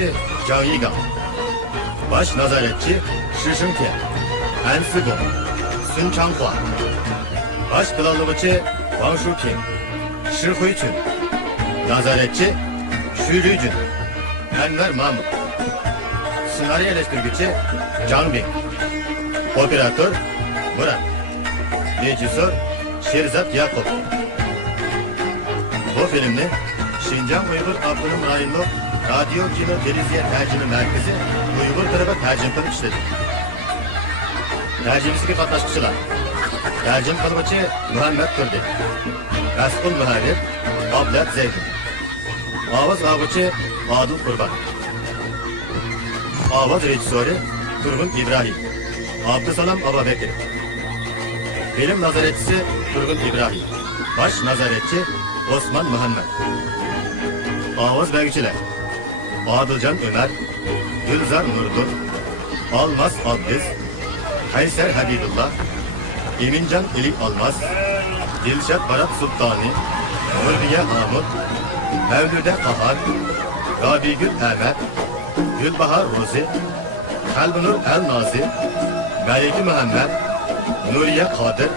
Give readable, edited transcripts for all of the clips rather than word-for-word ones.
kılıbıcı Zhang Yigang. Baş nazaretçi Shi Shengtian, An Sigong, Sun Changhua. Baş kılavuzcu Wang Shuping, Shi Huichun. Nazaretçi Xu Lüjun, Enver Mahmut. Senaryo eleştirgücü Zhang Bing. Operatör Murat. Rejisör Sherzat Yakub. Bu filmni Şinjan Uyghur Abdunum Rayonluq Radyo Kino Televiziya Tercüme Merkezi Uyghur tarafı tercüme qilib ishladi. Tercümesiga qatnashuvchilar: tercüme qiluvchi Muhammad Turdi, mas'ul muharrir Ablat Zaydin, ovoz oluvchi Odil Qurbon, ovoz rejissyori Turg'un İbrahim, Abdusalom Abubakir. Film nazaretçisi Turg'un İbrahim, baş nazaretçi Osman Muhammed. Ovoz berguvchilar: Odiljon Ömer, Gulzar Nurdin, Almas Abdiz, Qaysar Habibullah, Eminjon Ilik Almas, Dilshod Barat Sultoni, Nurbiya Hamid, Mavluda Qahar, Robigul Ahmad, Gulbahor Ro'zi, Qalbinur Al-Nozi, Maliki Muhammad, Nuriya Qodir,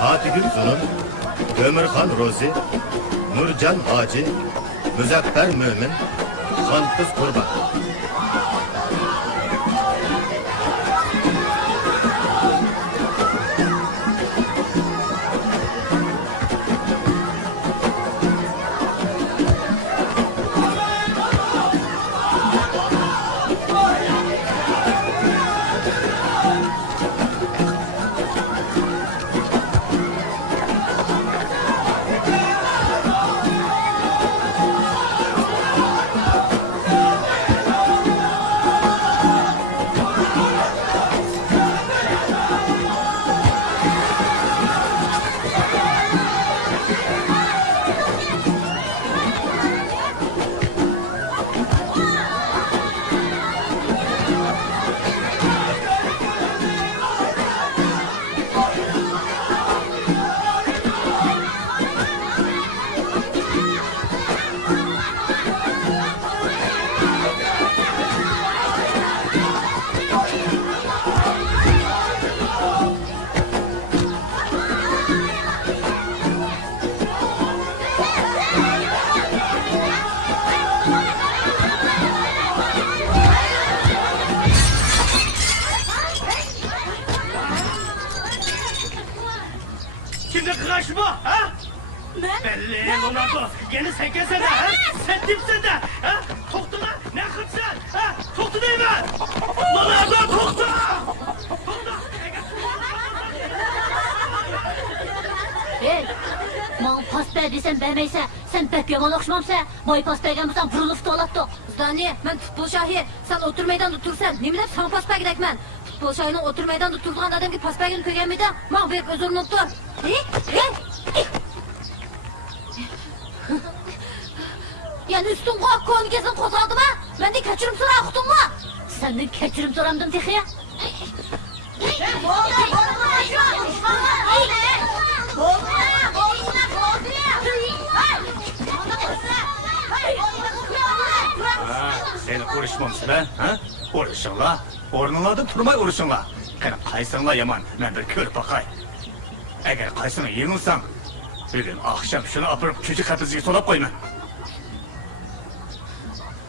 Fatigul Zulum, Ömirxon Ro'zi, Nurjon Hoji, Muzaffar Mo'min, Xonqiz Qurbon. Boy pas berganmisan, burilib to'latdi. Zdaniye, men futbol shohi, sen o'tir maydonda tursan, nima deb sen pas bergakman? Futbol shohining o'tir maydonda turgan odamga pas bergani ko'rganmidi? Men berib o'zimni tur. Yani üstümga ko'ngizim qo'zg'aldimi? Mendan kechirim so'ra uqdingmi? Sendan kechirim so'ramdim texiya. Seni uğraşmamışsın be, ha? Uğraşınla, ornunlarda turmay uğraşınla. Qani qaysınla yaman, men bir ko'rib bakay. Eğer qaysını yengilsam, bugün akşam şunu apırıp küçük hapizliği solap koyman.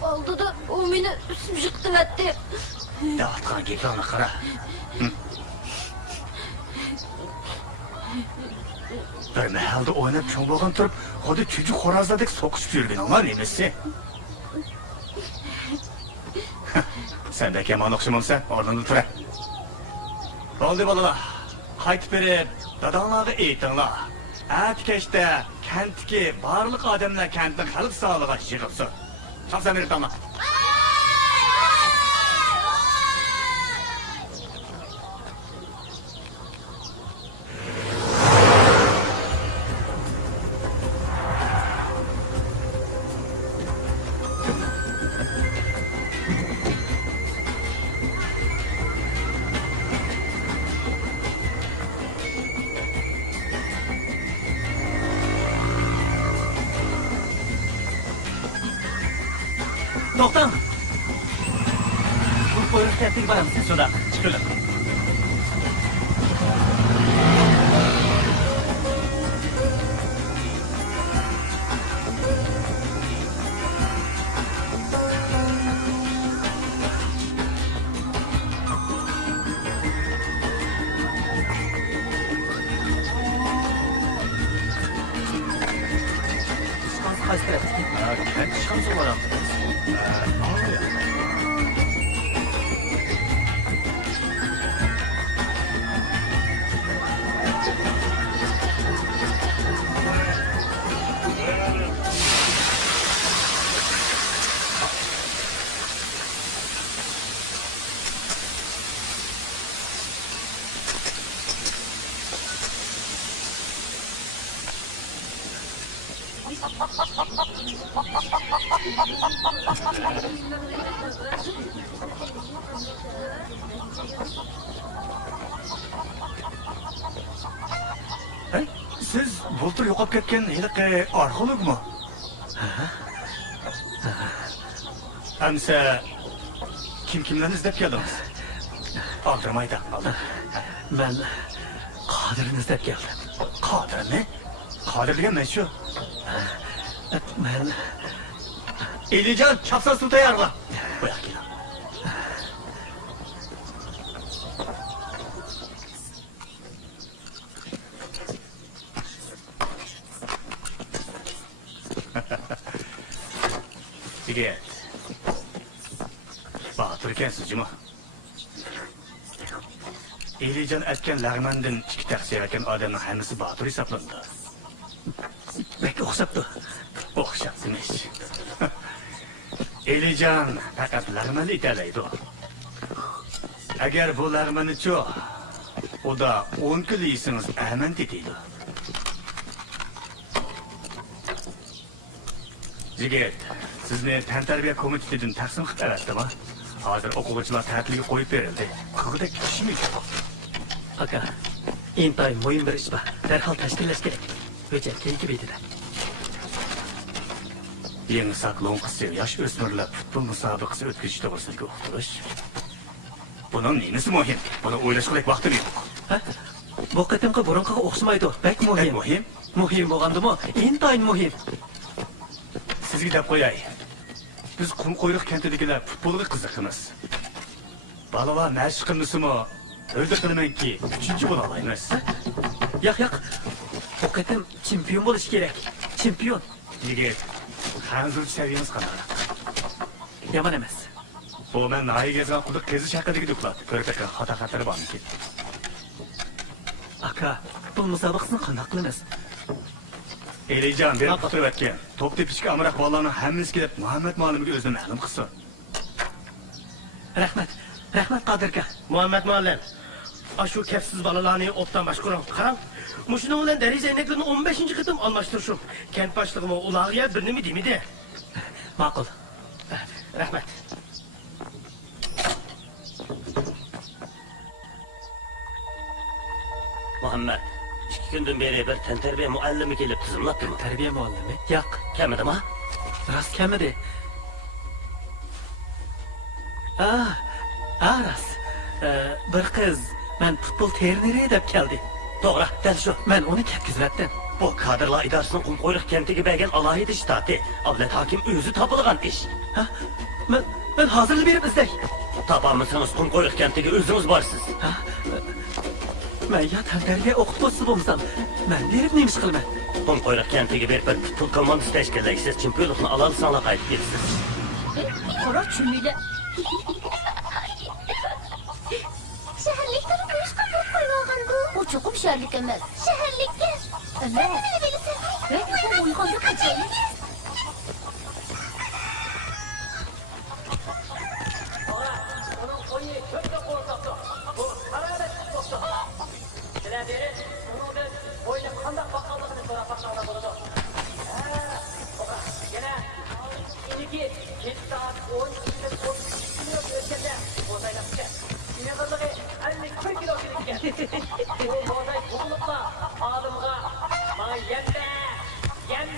Oldu da o meni sümjüktü etti. Dağıtkan geplarını qara. Bir mahalda oynab cho'ng bo'lgan turib, xuddi chujuk xo'rozlardek so'qishib yurgan olar nemesi? Sen de keman o'qishimsa, o'rningda tur. Bo'ldi bolalar. Qaytib berib, dadanglarga aytinglar. Atkashda kentdagi barliq odamlar kentning xalq sog'lig'iga yig'ilsin. Chaqsa meni tamam. kentiga boramiz. Şuna, çıkılın. Chiqamiz qaysi tarafga? Kent çıkamız olarak. Hey, siz bultur yo'qolib ketgan hiliqi arxeologmi? Hamsa kimlarni izlab keldingiz? Og'rimaydi. Men Qodirni izlab keldim. Qodirni? Qodir degan men shu. Men Elijon, chapsa suv tayyorla. Bu yoqqa kel. Yigit. Batur ekansiz, juma. Elijon aytgan lag'mandan ikki taqsir ekan odamning hammasi batur hisoblandi. bek o'xshabdi. O'xshab emas. Elijon faqat lag'manni italaydi. Agar bu lag'manni cho, uda 10 kilo yeysangiz aman tetiydi. Yigit, sizni tantarbiya komitetidan taqsim qilib beradimi? Hozir o'quvchilar ta'tilga qo'yib berildi. Qirda ishimiz yo'q. Aka, intay muhim bir ish bor. Darhol tashkillash kerak. O'cha keyingi betida. Yangi saqlon qizcha yosh o'smirlar futbol musobaqasi o'tkazish to'g'risidagi o'qitish. Buning nimasi muhim? Buni o'ylashga vaqtim yo'q. Bu qatimqi burunqiga o'xshamaydi. Bek muhim. Muhim? Muhim bo'lgandimi? Intayin muhim. Sizga deb qo'yay. Biz Qumqo'yriq kentidagilar futbolga qiziqamiz. Balalar mashq qilmasimi? O'ylab qilamanki, 3-chi bo'la olamiz. Yo'q. Bu qatim chempion bo'lish kerak. Chempion. Yigit, hanzur saviyamiz qanaqa? Yomon emas. Bu men naygazgan quduq kezish haqidagi doklad. Ko'rpaqa xato-xatari bormi? Aka, bu musobaqasini qanday qilamiz? Elijon berib turib aytgan. Top tepishga amroq bolalarning hammasi kelib Muhammad muallimga o'zini ma'lum qilsin. Rahmat Qodirga. Muhammed Muallim, şu kefsiz balalarını optan başkuran karan. Muşunun ulan deriz eyneklerini 15. kıtım almıştırışım. Kent başlığıma ulağıya birini mi demidi? Ma'qul. Rahmet. Muhammed, 2 gündür beri bir tenterbiye muallimi gelip tızımlattı mı? Tarbiya muallimi? Yo'q. Kemidi mi? Rost kamidi. Ras. Bir qiz men futbol treneri deb keldi. Doğru, del şu. Men uni ketkizvatdim. Bu kadrlar idaresinin Qumqo'yriq kentiga bergan alohida shtati. Avlat hokim o'zi topilgan ish. Men hozir berib izlay. Topolmasangiz Qumqo'yriq kentiga o'zingiz borsiz. Men ya tarbiya o'qituvchisi bo'lsam, men berib nima ish qilaman? Qumqo'yriq kentiga berib bir futbol komandasi tashkillaysiz, chempionlikni ololsanlar qaytib kelasiz. Qora chumila. Şehirlikten ko'rishga bir qo'ymagan bu. O cho'qim shaharlik emas. Şehirlikka. Nima? Nima bilasan? Bu uyg'onga qanchalik?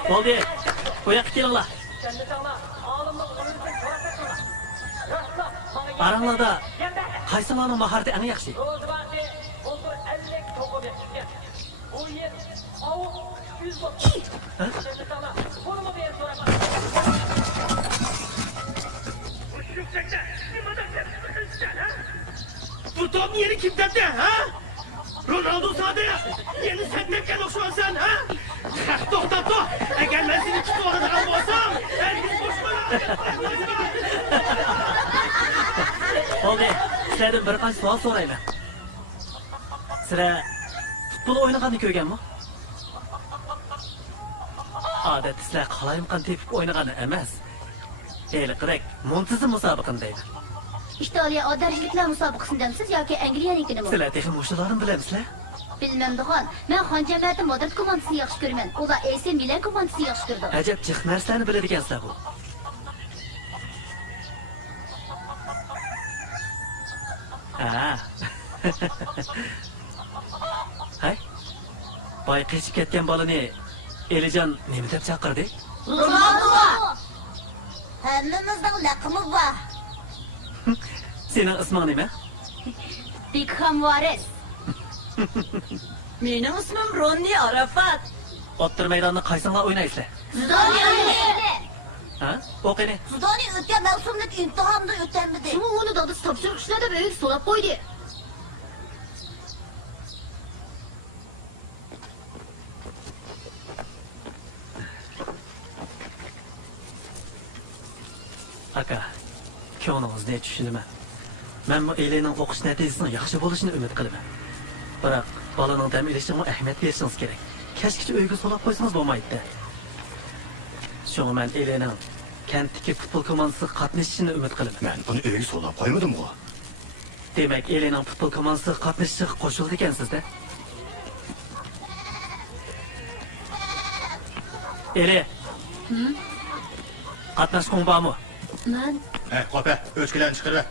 Bo'ldi. Bu yoqqa kelinglar. Aranglarda Qaysilarning mahorati eng yaxshi? Bu top yeri kim tepti ha? Ronaldo sahada ya. Yeni sen tepken okşuyorsan ha? To'xtab tur. Agar men seni tutib oladigan bo'lsam, herkes boş Bo'ldi. Sizlardan bir qancha savol so'rayman. Sizlar futbol o'ynaganni ko'rganmi? Odatda sizlar qalaymqan tepib o'ynaganni emas. Eliqirek muntazam musobaqani deyman. İtaliya odarchiliklar musobaqasidamisiz yoki Angliyanikini? Sizlar texnik o'shalarni bilamsizlar? Bilmamdigan. Men Xonjamati Madrid komandasini yaxshi ko'raman. Ular AC Milan komandasini yaxshi ko'rdi. Ajab jiq narsalarni biladigansizlar bu. Hay. Boy qechib ketgan bolani Elijon nima deb chaqirdi? Ronaldo! Hammamizning laqimi bor. Sening isming nima? Beckham Vares. Mening ismim Ronni Arafat. O'ttir maydonda qaysinglar o'ynaysizlar? Zidane. Ha? O'qini. Zidane o'tgan mavsumlik imtihonda o'tmadi. Shuni uni dadasi topshiriq ishlarida bo'lib so'rab qo'ydi. Aka, ko'nglingizni tushunaman. Men bu Elining o'qish natijasining yaxshi bo'lishini umid qilaman. Biroq bolaning dam olishiga ahamiyat berishingiz kerak. Kechgacha uyga solib qo'ysangiz bo'lmaydi. Shunga men Elining kentdagi futbol komandasiga qatnashishini umid qilaman. Ben bunu öyle solab koymadım mı? Demak, Elining futbol komandasiga qatnashishiga qo'shildi ekansizda? Eli. Qatnashqing bormi? Men Kope, ölçülerini çıkar ver.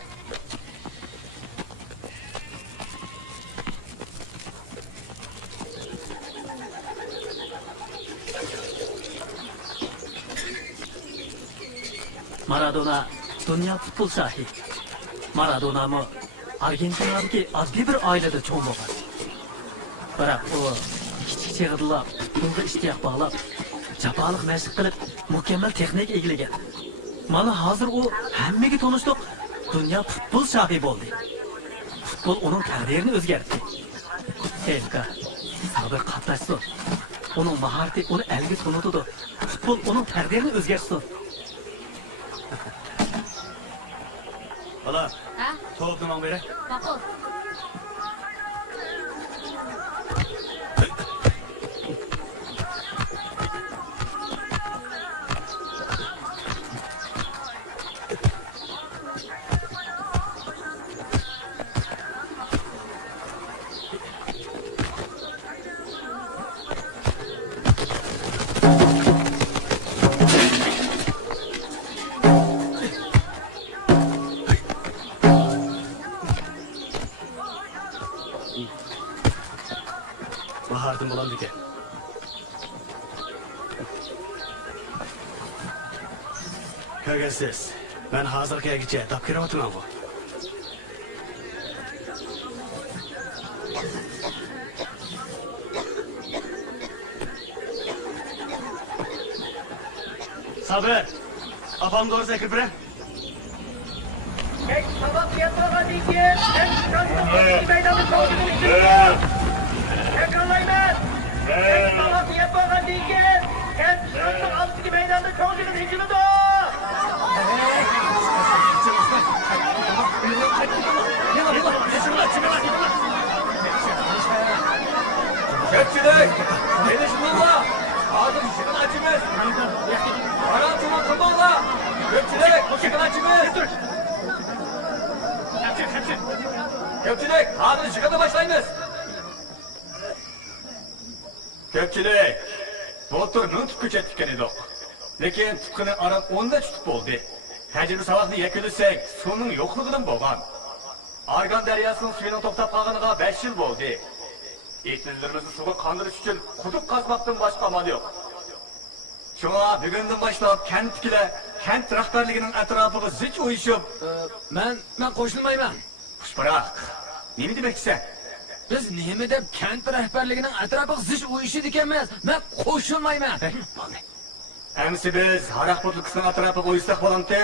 Maradona dünya futbol shohi. Maradona'mı Argentinadagi oddiy bir oilada cho'ng bo'lgan. Biroq u kichik chig'idla futbolga ishtiyoq bog'lab, jafoliq mashq qilib, mukammal texnika egallagan. Mana hozir u hammaga tanishliq dunyo futbol shohi bo'ldi. Futbol uning taqdirini o'zgartirdi. Elka, sabr qatnashsin. Uning mahorati uni elga tunutdi. Futbol uning taqdirini o'zgartirdi. Bola, ha? to'pni men beri. Ma'qul. Bahardim bolam deke. Ko'rgansiz, men hozirgacha tap kirayotiman bu. Sabır. Apam doğrusu kırpıra. Tek sabah yaprağı diyeceğim. Tek şanslı meydanı kaldırın. Tekrarlayın. Tek sabah yaprağı diyeceğim. Tek şanslı altı meydanı kaldırın. Hicimi de. Köpçülük! Gelişmalla! Ağzın şıkın açımız! Arantının kımalla! Köpçülük! Şıkın açımız! Köpçülük! Ağzın şıkını başlayınız! Köpçülük! Doktor nun tutku çettikken edik. Lekin tutkunu arab onda tutup oldu. Tecrübe sabahını yakılırsak sonun yokluğundan boğan. Argan deryasının suyunun toktap kalğanıga 5 yıl oldu. Etlilerimizni suga kandırış için kudup kazmaktan başka amal yok. Şuna bugünden başlap kentkiler, kent rahberliğinin etrafıga zich uyuşup... Ben koşulmayman. Kuşbarak. Nemi demeksen? Biz nima deb kent rahbarligining atrofiga zich uyushid ekanmiz. Men qo'shilmayman. Әмісі біз арақ бұтылқысының атырапы ойыстақ боламды.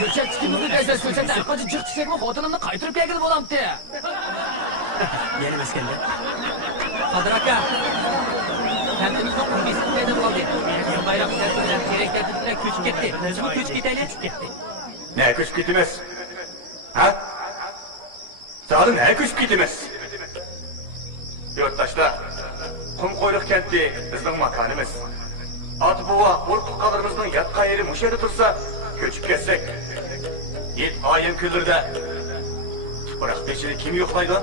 Ko'chat tikimizni desa, ko'chatda aqochi jiq tushakmi xotinimni qaytirib kelgil bo'lamdi. Yana maskanda. Qodir aka. Kentimizning qurgisi qayda bo'ldi? Bayroq bilan kerak tartibda ko'chib ketdi. Bizmi ko'chib ketaylik? Ne köşk gitmez? Ha? Sağda ne köşk gitmez? Yurttaşlar, kum koyluk kenti bizning makanımız. At buva, urk tuqqanlarımızın yatqa yeri muşeri tursa, köçüp ketsek. İlk ayın küllerde. Bırak beşeri kim yoklaydı?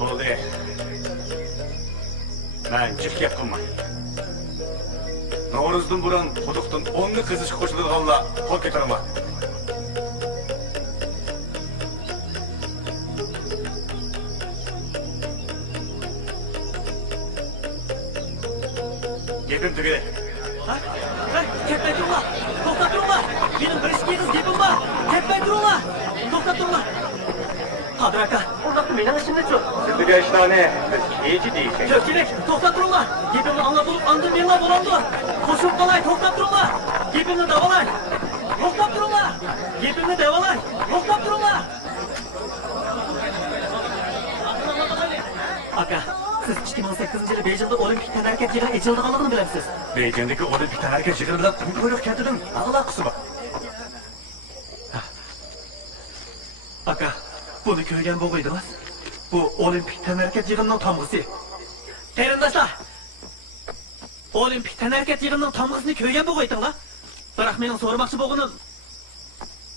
Oldu. Ben çık yapılmay. Novruz'dun buran Quduqdun 10 kızış qo'shilganlar qo'l ko'tarma. Gepim tugadi. Ketmay turinglar. To'xtab turinglar. Mening bir ishga qiz gapim bor. Ketmay turinglar. To'xtab turinglar. Qodir aka, undaqda mening ishimni-chu. Sizga ishlarni biz hech deyishik. Ko'pchilik, to'xtab turinglar. Gapimni anglab bo'lib, andin menlar bo'lamdi. Qo'shib qolay, to'xtab turinglar. Gapimni davolang. To'xtab turinglar. Gapimni davolang. To'xtab turinglar. Aka, siz 2008-yili Beyjingda Olimpik tadqiqot yig'ini echildiganligini bilasiz. Beijingdagi Olimpik tadqiqot yig'ini bilan qum ko'ylak kentining aloqasi bor. Aka, buni ko'rgan bo'g'aydingiz. Bu Olimpik tadqiqot yig'inining tamg'isi. Qarindoshlar, Olimpik tadqiqot yig'inining tamg'isini ko'rgan bo'g'aydinglar. Biroq mening so'ramoqchi bo'lganim,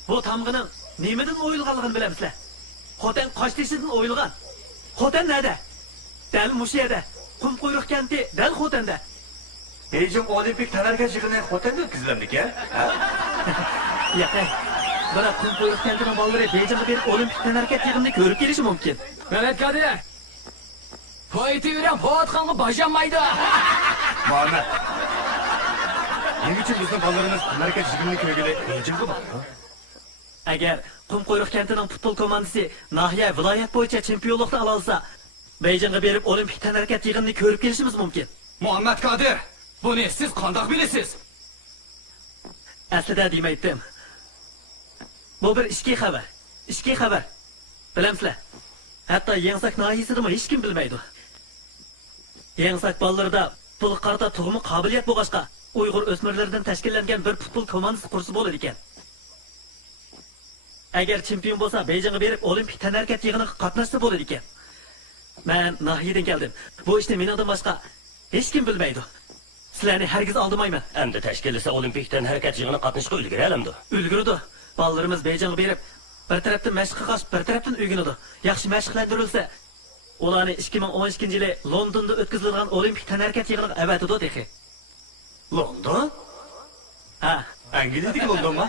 bu tamg'ining nimadan o'yilganligini bilamizlar. Xotin qochtishidan o'yilgan. Xotin nada? Dal mushu yerda. Qum quyruq kenti dal Xotanda. Beijing Olimpik tadqiqot yig'ini Xotanda o'tkaziladi-ku. Yaqin. Biroq qum quyruq kentining bolalari Beyjingga berib Olimpik tadqiqot yig'inini ko'rib kelishi mumkin. Mehmet Kadir. Poyti veren poatkanlı bajanmaydı. Muhammed. Nima uchun bizning bolalarimiz tadqiqot yig'inini ko'rgili Beijingga bordi? Agar qum quyruq kentining futbol komandasi nahiya viloyat bo'yicha chempionlikni ola olsa, Beyjingga berib Olimpik tadqiqot yig'inini ko'rib kelishimiz mumkin. Muhammed Kadir. Bunu siz qandoq bilasiz? Aslida demaydim. Bu bir ishki xabar. Ishki xabar. Bilamsizlar? Hatto Yangsak nahiyasida hech kim bilmaydi. Yangsak bolalarida pul qarta tug'mi qobiliyat bo'lg'achqa, Uyg'ur o'smirlaridan tashkillangan bir futbol komandasi qursa bo'lar ekan. Agar chempion bo'lsa, Beyjingga berib Olimpik tadqiqot yig'iniga qatnashsa bo'lar ekan. Men nahiyadan keldim. Bu ishni mendan boshqa hech kim bilmaydi. Sizlarni hargiz oldimayman. Endi tashkillasa Olimpik tadqiqot yig'iniga qatnashishga ulguralamdi. Ulgurdi. Bolalarimiz Beyjingga berib, bir tarafdan mashqqa qo'shib, bir tarafdan o'rganadi. Yaxshi mashqlantirilsa, ularni 2012-yili Londonda o'tkazilgan Olimpik tadqiqot yig'iniga avatadi dedi. London? Ha, Angliyadagi Londonmi?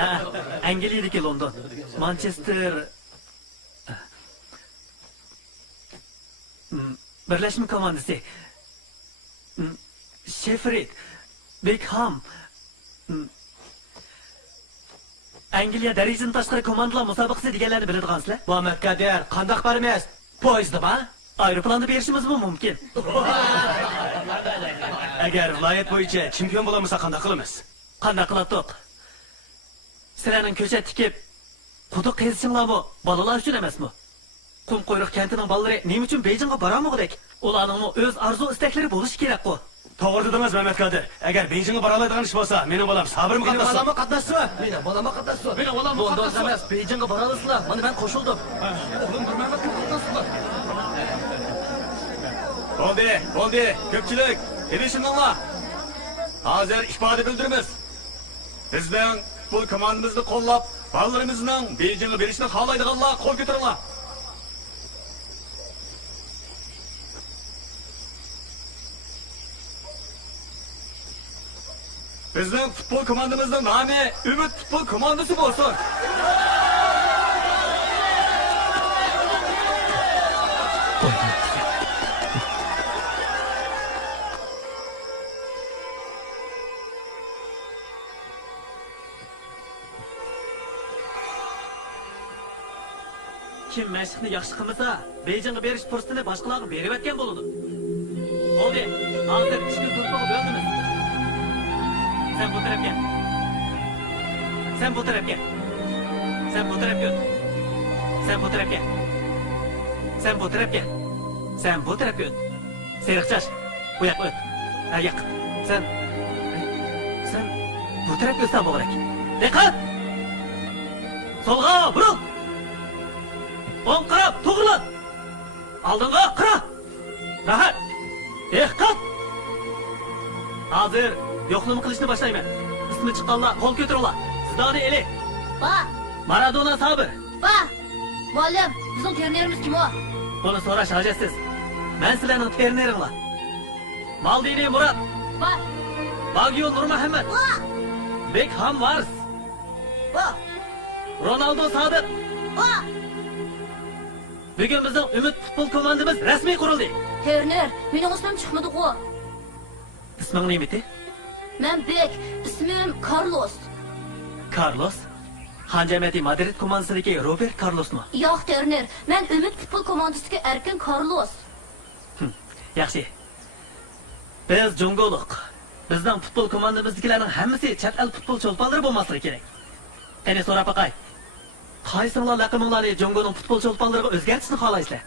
ha, Angliyadagi London. Manchester birlashma komandasi. Sheffield, Beckham. Angliya darajadan tashqari komandalar musobaqasi deganlarni biladigansizlar. Muhammed Kadir, qandoq boramiz? Poyezdimi? Aeroplanni berishimiz mumkin. Agar viloyat bo'yicha chempion bo'lamiz, qanday qilamiz? Qanday qiladiq? Sizlarning ko'cha tikib, quduq qazishinglarmi? Bolalar uchun emasmi? Qum quyruq kentining bolalari nima uchun Beyjingga boramog'idek? Ularning o'z arzu istaklari bo'lishi kerak-ku. To'g'ri dedingiz, Mehmet Kadir. Agar Beyjingga bora oladigan ish bo'lsa, mening bolam sabrimi Benim qatnashsin. balama qatnashsin. Benim balama qatnashsin. Benim balama London qatnashsin. emas, Beyjingga bora olasizlar. Mana men qo'shildim. Oğlum bir Mehmet qatnashsin. Bo'ldi. Ko'pchilik, kelishinglar. Hozir ifoda bildiramiz. Bizning futbol komandamizni qo'llab, bolalarimizning Beyjingga berishni xohlaydiganlar qo'l ko'taringlar. Bizning futbol komandamizning nomi Umid futbol komandasi bo'lsin. Kim mashqni yaxshi qilmasa, Beyjingga berish fursatini boshqalarga berib o'tgan bo'ladi. Bo'ldi. Hozir ishni to'liq bo'ldimiz. Sen bu tarafga. Sen bu tarafga. Sen bu tarafga. Sen bu tarafga. Sen bu tarafga. Sen bu tarafga. Seriqchash. Bu yoqqa o't. Ha yoq. Sen bu tarafga o'tsan bo'g'rak. Diqqat! Solga buril. O'ng qarab, to'g'rilan. Oldinga qara. Rahat. Diqqat. Hozir yo'qlama qilishni boshlayman. Ismi chiqqanlar qo'l ko'taringlar. Sidoni eli. Ba, Maradona Sabir. ba. Muallim, bizning trenerimiz kim o? Buni so'rash hojatsiz. Men sizlarning treneringlar. Maldini Murat, Ba, Bagyo Nurmuhammad, ba, Beckham Vars, ba, Ronaldo Sodiq. ba. Bugun bizning Umid futbol komandamiz rasmiy qurildi. Trener, mening ismim chiqmadi ku. Isming nima edi? Men Bek, ismim Carlos. Carlos. Hamjamiyati Madrid komandasidagi Robert Carlosmi? Yo'q, trener, men Umid futbol komandasidagi Erkin Carlos. Yaxshi. Biz jungoliq. Bizning futbol komandamizdagilarning hammasi chet el futbol cho'lponlari bo'lmasligi kerak. Qani so'rab boqay. Qaysinglar laqabinglarni jungoning futbol cho'lponlariga o'zgartirishni xohlaysizlar?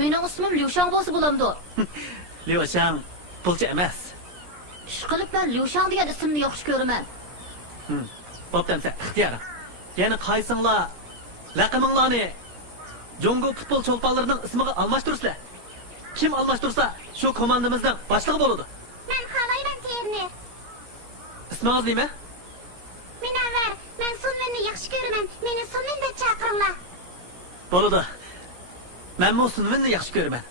Mening ismim Lyushan bo'lsa bo'lamdi. Lyoshan pulchi emas. Ishqilib men Lyushan degan ismni yaxshi ko'raman. Bo'ptamsa, ixtiyorim. Ya'ni qaysinglar laqabinglarni jungo futbol cho'lponlarining ismiga almashtirsizlar. Kim almashtirsa, shu komandamizning boshlig'i bo'ladi. Men xohlayman trener. Ismingiz nima? Munavvar, men Sunminni yaxshi ko'raman. Meni Sunmin deb chaqiringlar. Bo'ladi. Men Sunminni yaxshi ko'raman.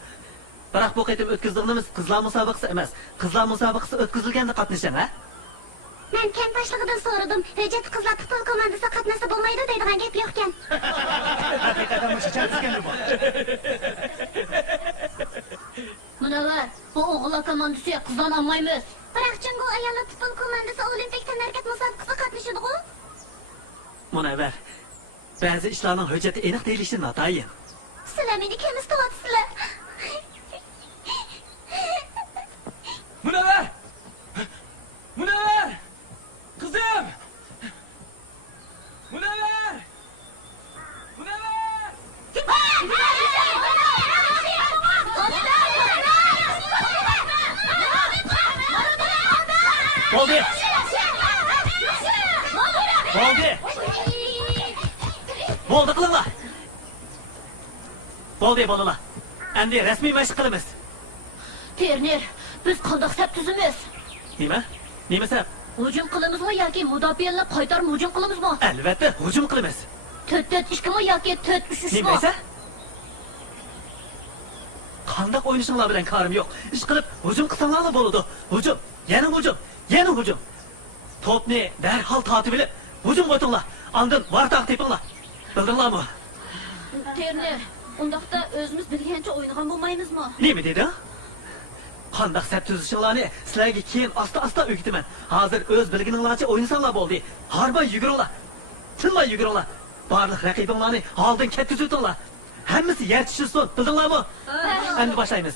Biroq bu qaytim o'tkazganimiz qizlar musobaqasi emas. Qizlar musobaqasi o'tkazilganda qatnashing, ha? Men kamp boshlig'idan so'radim. Rejat qizlar futbol komandasida qatnashsa bo'lmaydi deydigan gap yo'q ekan. Haqiqatan mushachatgan bu. Munavvar, bu o'g'illar komandasi qizdan olmaymiz. Biroq Jungo ayollar futbol komandasi Olimpik tanarkat musobaqasida qatnashadi-ku. Munavvar. Ba'zi ishlarning hujjati aniq deyilishi notayin. Sizlar meni kemistyapsizlar. Munavvar! Munavvar! Qizim! Munavvar! Munavvar! Bo'ldi. Bo'ldi. Bo'ldi qilinglar. Bo'ldi bolalar. Endi rasmiy mashq qilamiz. Trener, biz qandoq sap tuzimiz? Nima? Nima sap? Hujum qilamizmi yoki mudofialar qaytarib hujum qilamizmi? Albatta, hujum qilamiz. 4-4-2 mi yoki 4-3-3 Nima mi? esa? Qandoq o'ynashinglar bilan karim yo'q. Ish qilib hujum qilsanglar bo'ladi. Hujum, yana hujum, yana hujum. To'pni darhol tortib olib, hujum qo'ytinglar. Andin vartaq tepinglar. Bildinglarmi? Trener, undaqda o'zimiz bilgancha o'ynagan bo'lmaymizmi? Nima dedi? Qandoq sap tuzishinglarni sizlarga keyin asta-asta o'rgataman. Hozir o'z bilgininglarcha o'ynasanglar bo'ldi. Harba yuguringlar. Tinmay yuguringlar. Barliq raqibinglarni oldin ketkizib o'tinglar. Hammasi yer tushirsin, bildinglarmi? Endi boshlaymiz.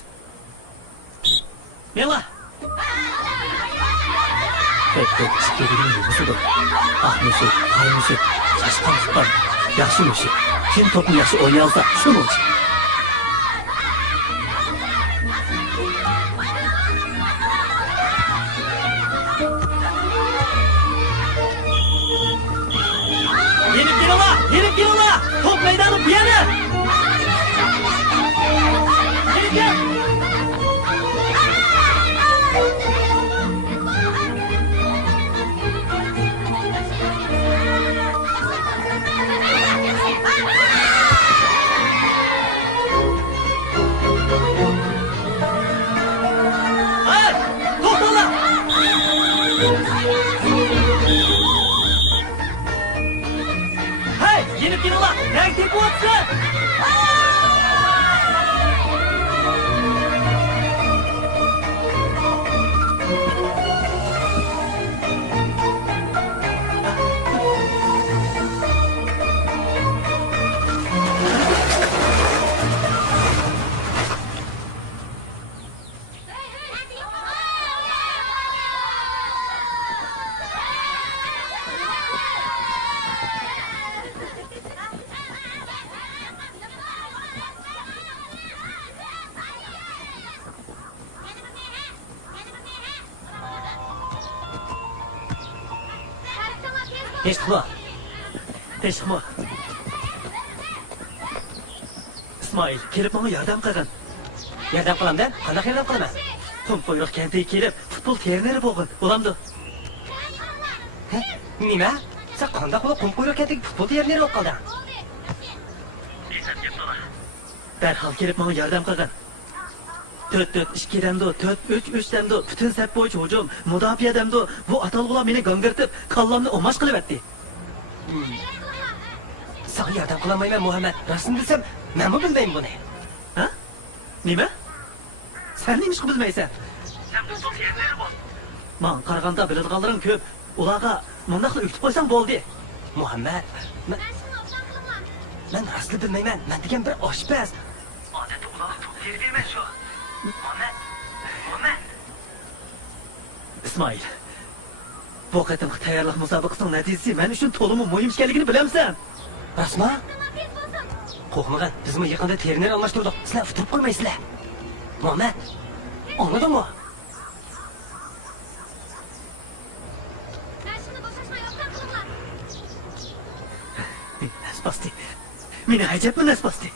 Menlar. Tek chiqadigan mushuk. Ah mushuk, qay mushuk, chashqan futbol. Yaxshi mushuk. Kim to'pni yaxshi o'ynay olsa, shu mushuk. Yenip gelinglar! Top maydoni bu yana! Yenip gel! kelinglar. Nang tepoyapsan? Eshitma. Teşhima. İsmail, kelib menga yordam qilgin. Yordam qilamdan? Qanaqa yordam qilaman? Qum qo'yroq kantiga kelib, futbol treneri bo'lgin. Bo'lamdi. Nima? Sen qanday qilib qum qo'yroq ketib futbol terneri bo'lib qolding? Darhol kelib menga yordam qilgin. 4-4-2 demdi, 4-3-3 demdi, bütün sep bo'yicha hujum, mudofaa demdi. Bu atalg'ular meni gangirtib, kallamni o'mash qilyapti. Sana yordam qilamayman Muhammad. Rostini desam, men bu bilmayman buni. Ha? Nima? Sen nima ish bilmaysan? Sen futbol terneri bo'l. Men qaraganda biladiganlaring ko'p. Ularga mundaq qilib o'tib qo'ysam bo'ldi. Muhammad, men rostini bilmayman. Men degan bir oshpaz. Odatda ularga to'p tergayman shu. Muhammad. İsmail. Bu qatimki tayyorlik musobaqasining natijasi men uchun to'liq muhim ekanligini bilamsan. Rasma? Qo'rqmagan. Biz mi yaqinda terner almashtirdik. Sizlar futurib qo'ymaysizlar. Muhammad, anladingmi? Nasbasti. Meni ajabmi nasbasti?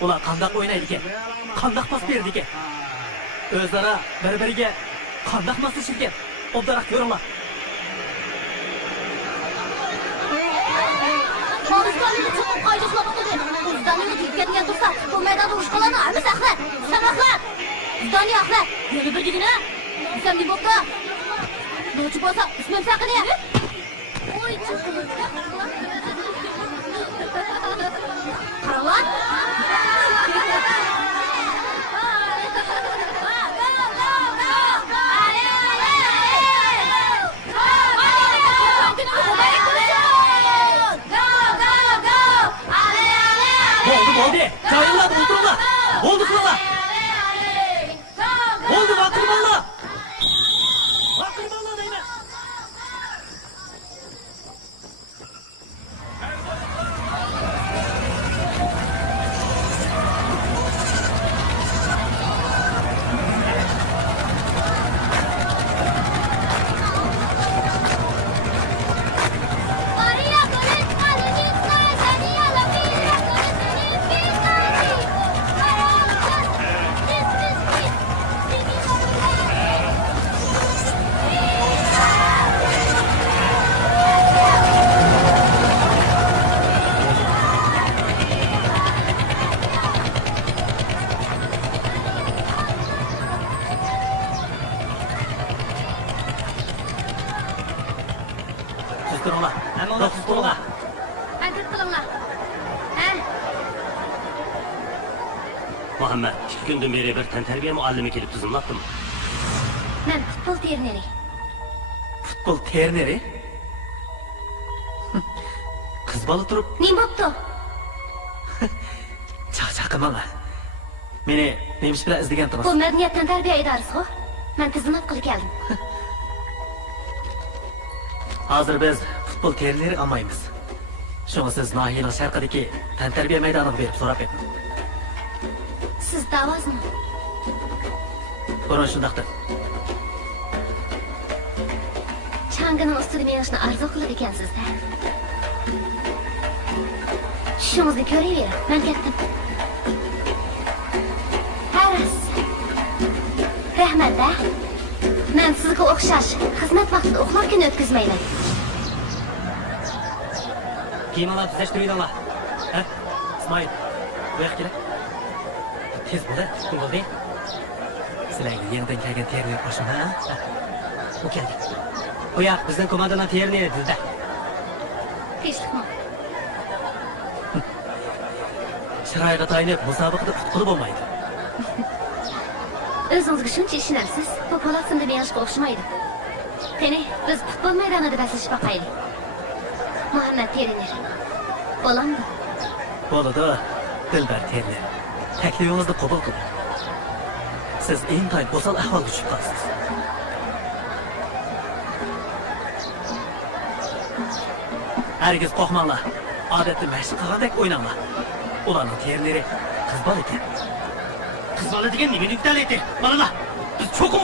Ular qandaq o'ynaydi ekan? Qandaq pas berdi ekan? O'zlari bir-biriga qandaq moslashib ekan? Obdaroq ko'ringlar. Moristonning cho'qib qo'yishlar bo'ldi. O'zdanning ketgan tursa, bu maydonda urush qiladi, hammasi axlat. Sen axlat. O'zdani axlat. Yana birgina. Sen nima bo'ldi? Nochi bo'lsa, ismim saqini. Oy, Qaralar. Oldu. Çayırlar, otururlar. Oldu sıralar. Oldu, bakırmanlar. Bakırmanlar değil mi? Susturunlar. Hemen ona susturunlar. Hadi kılınlar. Ha? Muhammed, 2 gündür beri bir tenterbiye muallimi kelip tuzumlattım. Ben futbol terneri. Futbol terneri? Kız balı turup Ne yaptı? chaqchaqimanga. Meni nemish bilan izlagan Bu turasiz? madaniyatdan tarbiya idorasi-ku. Men xizmat qilib keldim. Hozir biz futbol terneri olmaymiz. Shunga siz Nohiyaning sharqidagi tantarbiya maydoniga berib so'rab keting. Siz davozmi? Ko'rin shundaqdir. Changining ustida menishni arzu qilar ekansiz-da. Shungizni ko'ravering. Men ketdim. Haras. Rahmat-da. Men sizga o'xshash xizmat vaqtida uxlarkan o'tkazmayman. Kiyimlarni tuzashtiringlar. Ha? İsmail, bu yoqqa kel. Tez bo'l, kun bo'ldi. Sizlarga yangidan kelgan terner qo'shim, ha? U keldi. Bu yoq bizning komandaning terneri bizda. Tinchlikmi? Chiroyga taynib musobaqada qutqarib bo'lmaydi. O'zingizga shuncha ishonasiz, bu holat meni yaxshi o'xshamaydi. Qani, biz futbol maydonida baslashib boqaylik. Muhammad Teriner. Bo'lamdi? Bo'ladi, Dilbar terner. Taklifingizni qabul qiling. Siz intayin o'sal ahvolga tushib qolasiz. Herkes qo'rqmanglar. Odatda mashq qilgandek o'ynanglar. Ularning terneri qiz bola ekan. Qiz bola degan nima nuqtali? Bolalar, biz cho'qib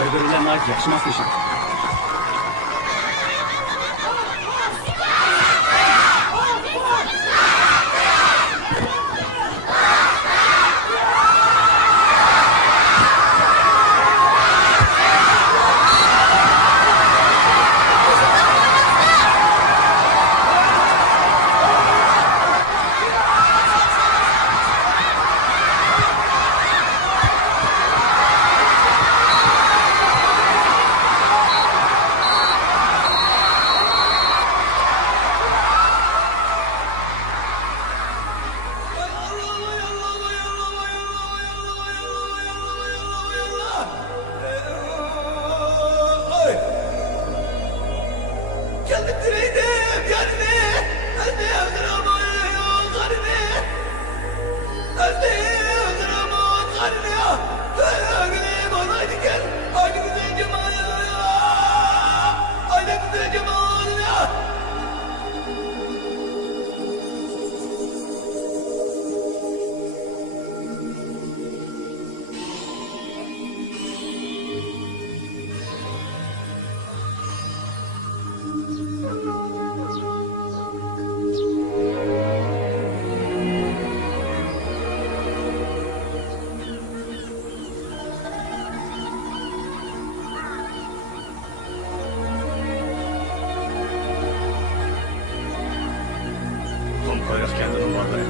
Bir-birinden ait yakışmazmışım.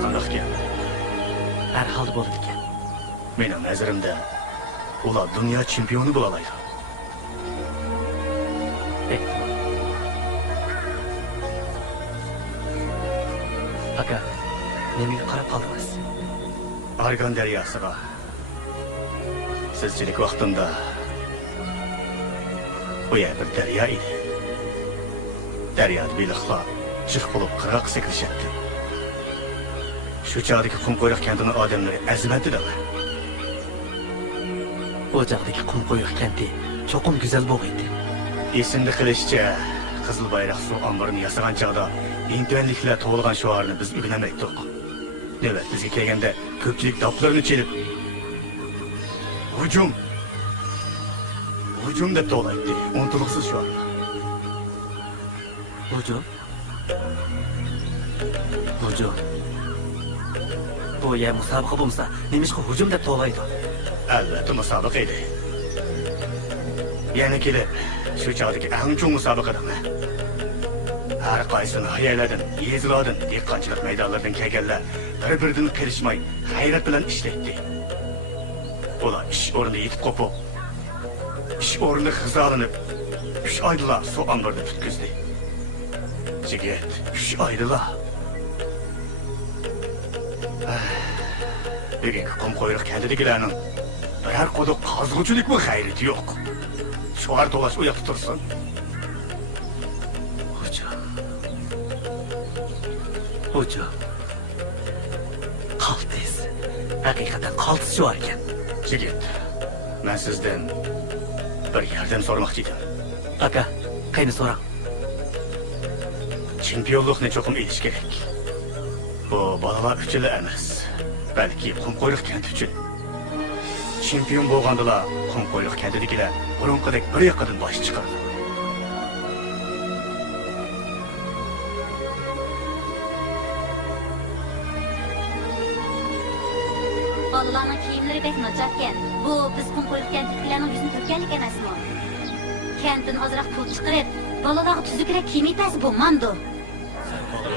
qandoq ekan? Har holda bo'ladi ekan. Mening nazarimda ular dunyo chempioni bo'la oladi. Ehtimol. Aka, nimaga qarab qoldingiz? Argan daryosiga sizchilik vaqtimda bu yer bir daryo edi. Daryoda baliqlar chiq bo'lib qirg'oq sekirishyapti. Shu chog'dagi qumqo'yroq kentini odamlari azmatdilar. Bu joqdagi qumqo'yroq kenti cho'qim go'zal bo'lg'aydi. Esimda qilishicha qizil bayroq suv omborini yasagan chog'da internetliklar tug'ilgan shuarni biz o'rganmaydik. Navbat bizga kelganda ko'pchilik doplarni chelib hujum deb to'g'laydi. Unutuliqsiz shuar. Hujum. Bu yer musobaqa bo'lsa, nimishqa hujum deb to'g'laydi? Albatta musobaqa edi. Yana kelib, shu chog'dagi eng chong musobaqadami? Har qaysini hayaladan, yezilodin, dehqonchilik maydonlaridan kelganlar bir-biridan qilishmay, g'ayrat bilan ishlaydi. Ular ish o'rniga yetib qopib, ish o'rnida hizolanib, 3 oydilar suv omborida tutkizdi. Jigit, 3 oydilar. Bugungi qumqo'yroq kendidagilarning biror quduq qazg'uvchilikmi g'ayrati yo'q. Shuar to'lash u yoqda tursin. Hujum. Qaltis. Haqiqatan qaltis shu ekan. Jigit, men sizdan bir yordam so'ramoqchi edim. Aka, qayni so'rang. Chempionlikni cho'qim elish kerak. Bu bolalar uchun emas, balki qumqo'yroq kenti uchun. Chempion bo'lgandilar, qumqo'yroq kentidagilar burunqidek bir yoqadan bosh chiqardi. Bolalarning kiyimlari bek nochaqkan. Bu biz qumqo'yroq kentidagilarning yuzini to'kkanlik emasmi? Kentdan ozroq pul chiqarib, bolalarga tuzukroq kiyim yetasi bo'lmamdi.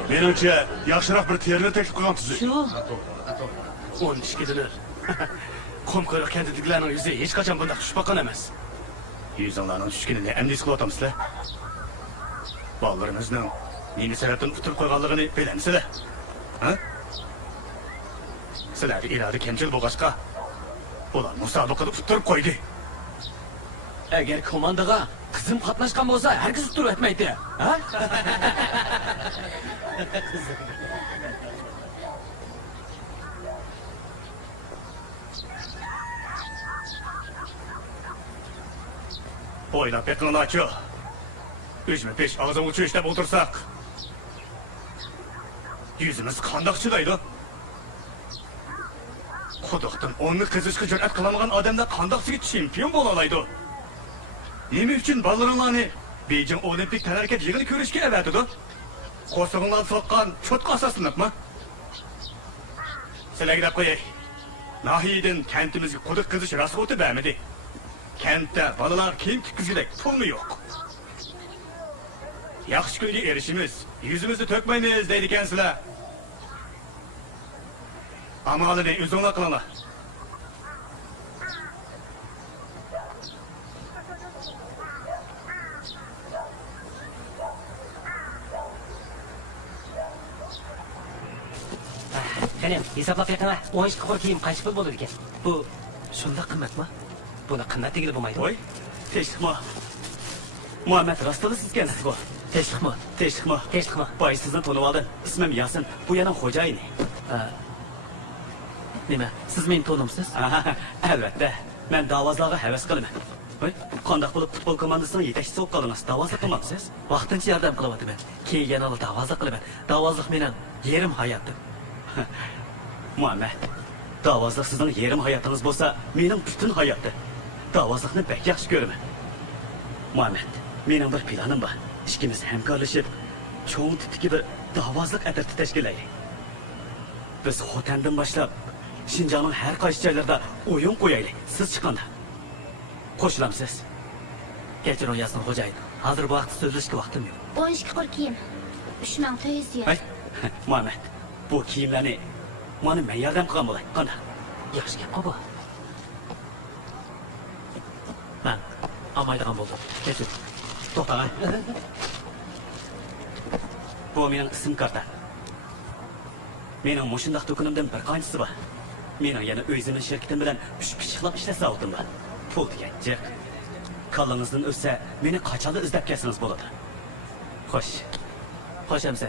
Menimcha, yaxshiroq bir terni taklif qilgansiz. Shu 12 dinar. Qumqo'yroq kentidagilarning yuzi hech qachon bunday xushbo'qan emas. Yuzinglarning tushkunini endi his qilyapsizlar. Bolalarimizning nima sababdan utirib qo'yganligini bilamsizlar? Ha? Sizlar iroda kamchil bo'lg'achqa, ular musobaqada utirib qo'ydi. agar komandaga qizim qatnashgan bo'lsa, hargiz turib etmaydi. Ha? O'ylab beqinglar-chi. 3-5 og'zim uchi ishlab o'tirsak, yuzimiz qandoq chilaydi? Quduqdan onni qizishga jur'at qilmagan odamlar qandoqsiga chempion bo'la oladi? Nima uchun bolalarni Beijing Olimpik taraqqiyot yig'ini ko'rishga avatidi? Qo'sig'inglar soqqan cho'tqa asoslanibmi? Sizlarga deb qo'yay. Nahiyadan kentimizga quduq qizish rasxoti bermadi. Kentda bolalar kiyim tikkizgidek pulmi yo'q. Yaxshi kunga erishimiz, yuzimizni to'kmaymiz deydi ekansizlar. Amalini o'zinglar qilinglar. Qani, hisoblab beqinglar. 12 qor kiyim qancha pul bo'ladi ekan? Bu shunda qimmatmi? Buni qimmat degili bo'lmaydi. Voy, teshikma. Muhammad rostini sizga bu. Teshikmi? Teshikmi? Boy sizni tanib oldim. Ismim Yasin. Bu yana xo'jayini. Nima? Siz meni tanimsiz? Albatta. Men davozlarga havas qilaman. Voy, qandoq bo'lib futbol komandasining yetakchisi bo'lib qoldingiz? Davozlik qilmabsiz? Vaqtincha yordam qilyapman. Keyin yana davozlik qilaman. Davozlik mening yerim hayotim. Muhammad, davozlik sizning yerim hayotingiz bo'lsa, mening butun hayotim. Davozlikni bek yaxshi ko'raman. Muhammad, mening bir planim bor. İkimiz hamkorlashib, cho'ng titiki bir davozlik atirti tashkillaylik. Biz Xotandan boshlab Shinjongning har qaysi joylarida o'yin qo'yaylik. Siz chiqanda. Qo'shilamsiz. Kechiring Yasin xo'jayin. Hozir bu vaqtda so'zlashga vaqtim yo'q. 12 qor kiyim. 3400 yuan. Muhammad, bu kiyimlarni Mana men yordam qilgan bo'lay. Qana. Yaxshi gap bu. Men amaydigan bo'ldim. Kechir. To'xtag'ay. Bu mening ism karta. Mening mushundaq do'konimdan bir qanchasi bor. Mening yana o'zining shirkatim bilan pish-pishlab ishlasa oldim ben. Pul degajjiq. Kallangizdan o'tsa, meni qachonda izlab kelsangiz bo'ladi. Xo'sh. Xo'sh hamsa.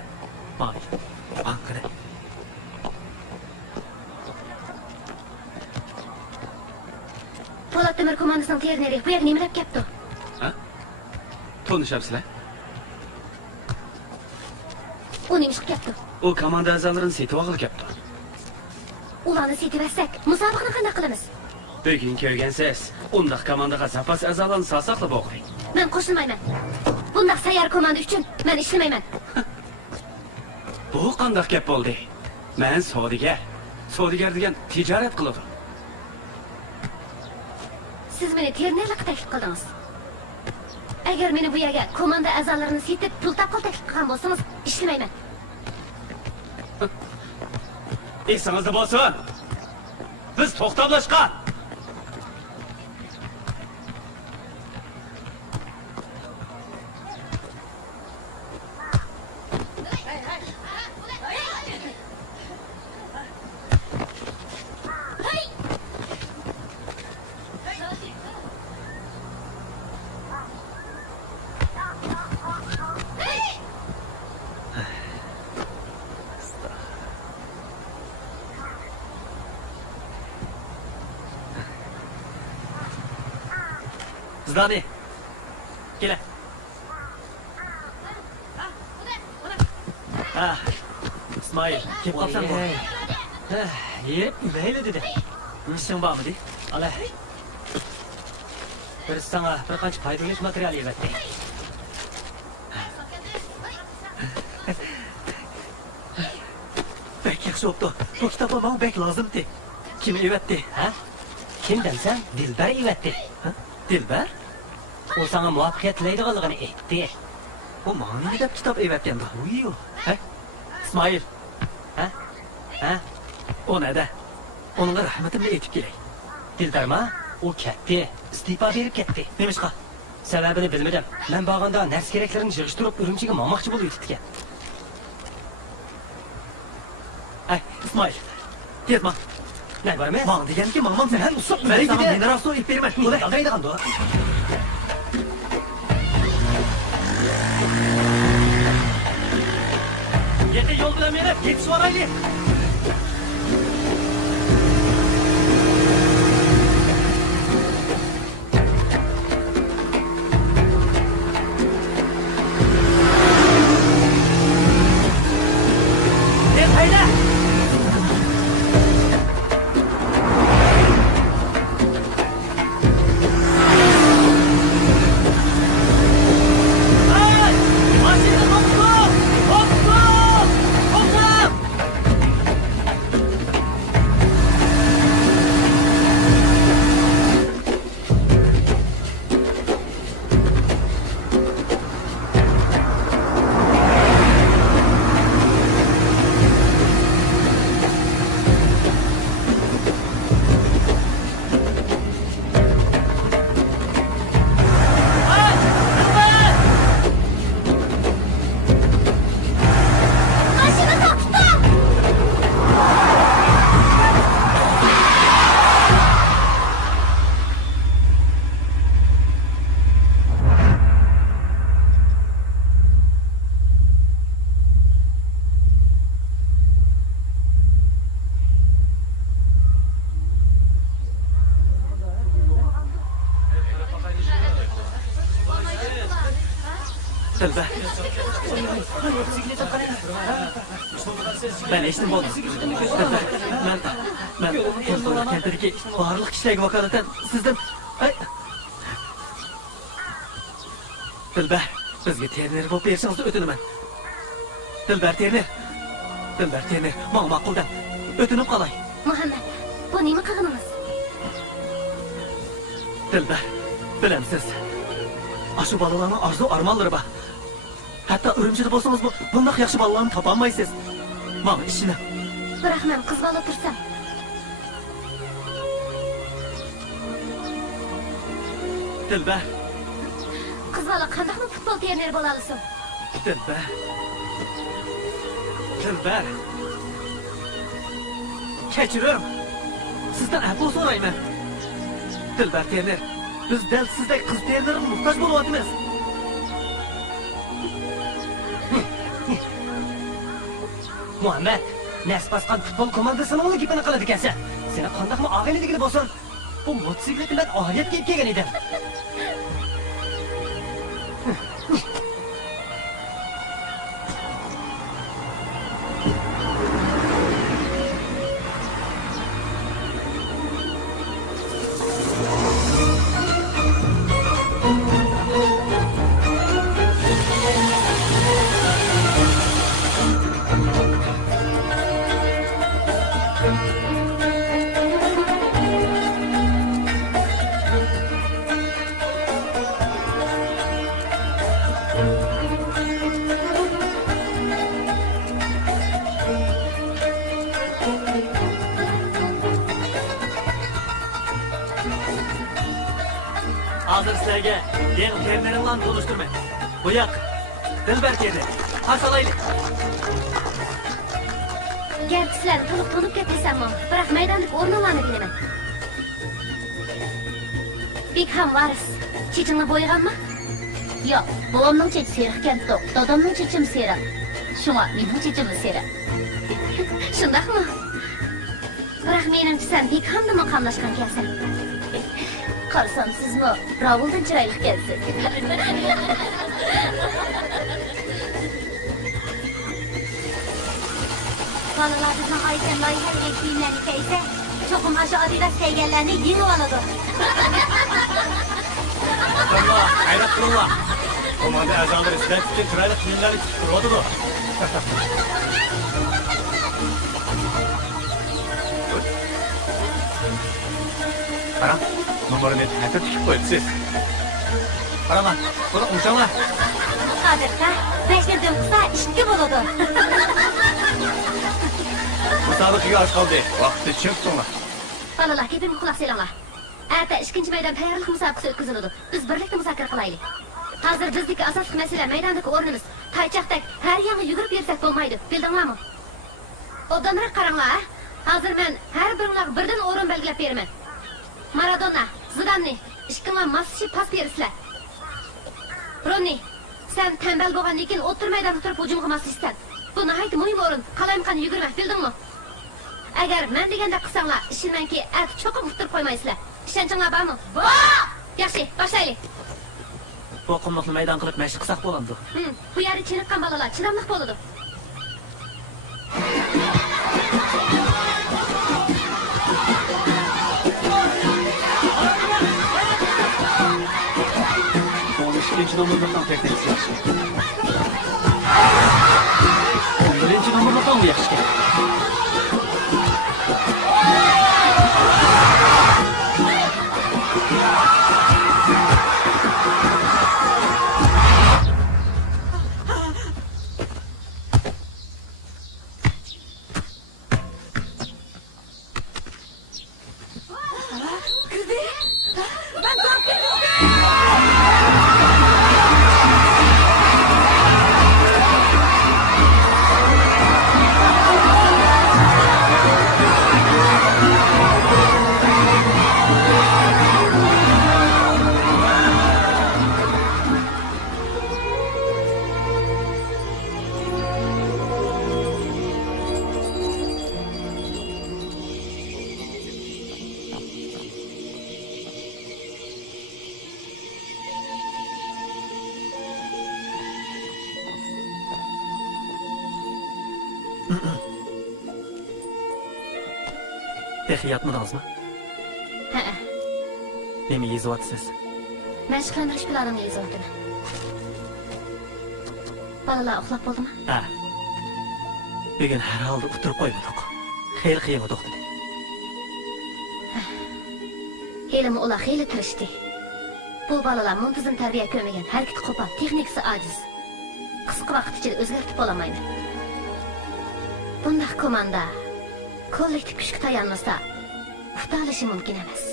Mana. Bankada. Polat Temir komandasining terneri bu yerga nimalab kelibdi? Ha? Tonishamsizlar? U nima ish qilibdi? U komanda a'zolarini setib olib kelibdi. Ularni setib olsak, musobaqani qanday qilamiz? Bugun kelgansiz, undaq komandaga zapas a'zolarini saqlab o'qiring. Men qo'shilmayman. Bundaq sayyor komanda uchun men ishlamayman. Bu qanday gap bo'ldi? Men savdogar. Savdogar degan tijorat qiladi. Siz meni ternerlikqa taklif qildingiz. Agar meni bu yerga komanda a'zolarini setib pul topib taklif qilgan bo'lsangiz, ishlamayman. Esingizda bo'lsin. Biz to'xtablashgan. Zdani. Gel. İsmail, kim kapsan bu? Yep, neyle dedi? İşin var mı dedi? Ala. Biz sana birkaç faydalı materyal yemetti. Bek yaxshi oldu. Bu kitapla bana bek lazımdı. Kim evetti? Ha? Kim demsen Dilber ivetti. Ha? Dilber? O sana muvaffakiyet tilaydiganligini aytdi. O mani deb kitap evetganda. Uyuyor. Ha? İsmail. Ha? Ha? O nede? Onunla rahmetimle aytib kelay. Dilberma, o ketdi. İstifa berip ketdi. Nemishqa? Sebebini bilmedim. Ben bağında ners gereklerini yığıştırıp ürümçiga mamakçı bulup yetitken. Ay, İsmail. Tez man. Ne var mı? Man degan ki mamam sen usop Ben sana meni rasto ip berman. Ulan aldaydigan da. Yete yol bilan meni yetishib oraylik. Dilber. Ben eştim oldum. Dilber. Ben To'rtqo'rg'on kentidagi barliq kishilarga vakolatan sizdan Dilber, bizga terner bo'lib berishingizni o'tinaman. Dilber terner. Dilber terner, menga ma'quldan o'tinib qolay. Muhammad, bu nima qilganimiz? Dilber, bilamsiz. Ashu bolalarning arzu armonlari bor. Hatto Urumchida bo'lsangiz bunday yaxshi bolalarni topolmaysiz. Mana ishini Biroq men qiz bola tursam. Dilbar, Qiz bola qanday futbol treneri bo'la olasan? Dilbar. Dilbar. Kechirim. Sizdan afv so'rayman. Dilbar trener, biz dal sizdek qiz treneriga muhtoj bo'lyapmiz. Muhammad, nasib asqan futbol komandasini olib gapini qiladi ekansan. Seni qandaqmi og'ayliligini bo'lsin. Bu mototsiklet bilan oxiriyatga yetib kelgan edim. Hozir sizlarga yangi trenerlarni tanishtirman. Bu yoq Dilbar trener. Qarshi olaylik. Garchi sizlarni to'liq tanib ketmaysanmi, biroq maydondagi o'rninlarni bilaman. Bekxam varis. Chechimni bo'yganmi? Yo'q, bobomning chechi seriq ekan, dadamning chechimi seriq. Shunga mening chechimim seriq. Shundaqmi? Biroq menimcha sen Bekxamni maqomlashgan ekansan. Qarasam sizmi Rauldan chiroyli ekansiz. Balalar bizning aytgan loyihaga kiyimlarni kiysa, cho'qim ashu Adidas kiyganlarni yengib oladi. Allah, hayrat qilinglar. Komanda a'zolari sizdan tutgan chiroyli kiyimlarni tikib turibdi. Qarang, numarini qayta tikib qo'yibsiz. Qaranglar, buni umshanglar. Hozirda 5 yildan qisqa ishga bo'ladi. Musobaqa oz qoldi. Vaqtni chimqtinglar. Balalar, gapimga quloq solinglar. Erta 2-chi maydon tayyorlik musobaqasi o'tkaziladi. Biz birlikda muzokara qilaylik. Hozir bizdagi asosiy masala maydondagi o'rnimiz. Taychoqdek har yangi yugurib bersak bo'lmaydi. Bildinglarmi? Oldinroq qaranglar. Hozir men har biringlarga birdan o'rin belgilab beraman. Maradona, Zidanni, ishqinglar masshi pas bersizlar. Ronni, sen tembel bo'lgandan keyin o'tirmaydan turib hujum qilmasliksan. Bu nihoyat muhim o'rin. Qalayimqan yugurma, bildingmi? Agar men deganda qilsanglar, ishimmanki, at cho'qib o'tirib qo'ymaysizlar. Ishonchinglar bormi? Bor! Yaxshi, boshlaylik. Bu qumliqni maydon qilib mashq qilsak bo'lamdi. Bu yeri chiniqqan balalar, chidamliq bo'ladi. Birinchi nomerdan teknik yaxshi. Birinchi nomerdan yaxshi. Yatmadingizmi? Ha. Nima yezyapsiz? Mashqlantirish planini yezyapman. Balalar uxlab bo'ldimi? Ha. Bugun har holda o'tirib qo'ymadik. Xeyr qiyin o'tdi. Helimi ular xeyli tirishdi. Bu balalar muntazam tarbiya ko'rmagan, harakati qo'pol, texnikasi ojiz. Qisqa vaqt ichida o'zgartib bo'lamaydi. Bunday komanda kollektiv kuchga tayanmasa, qutalishi mumkin emas.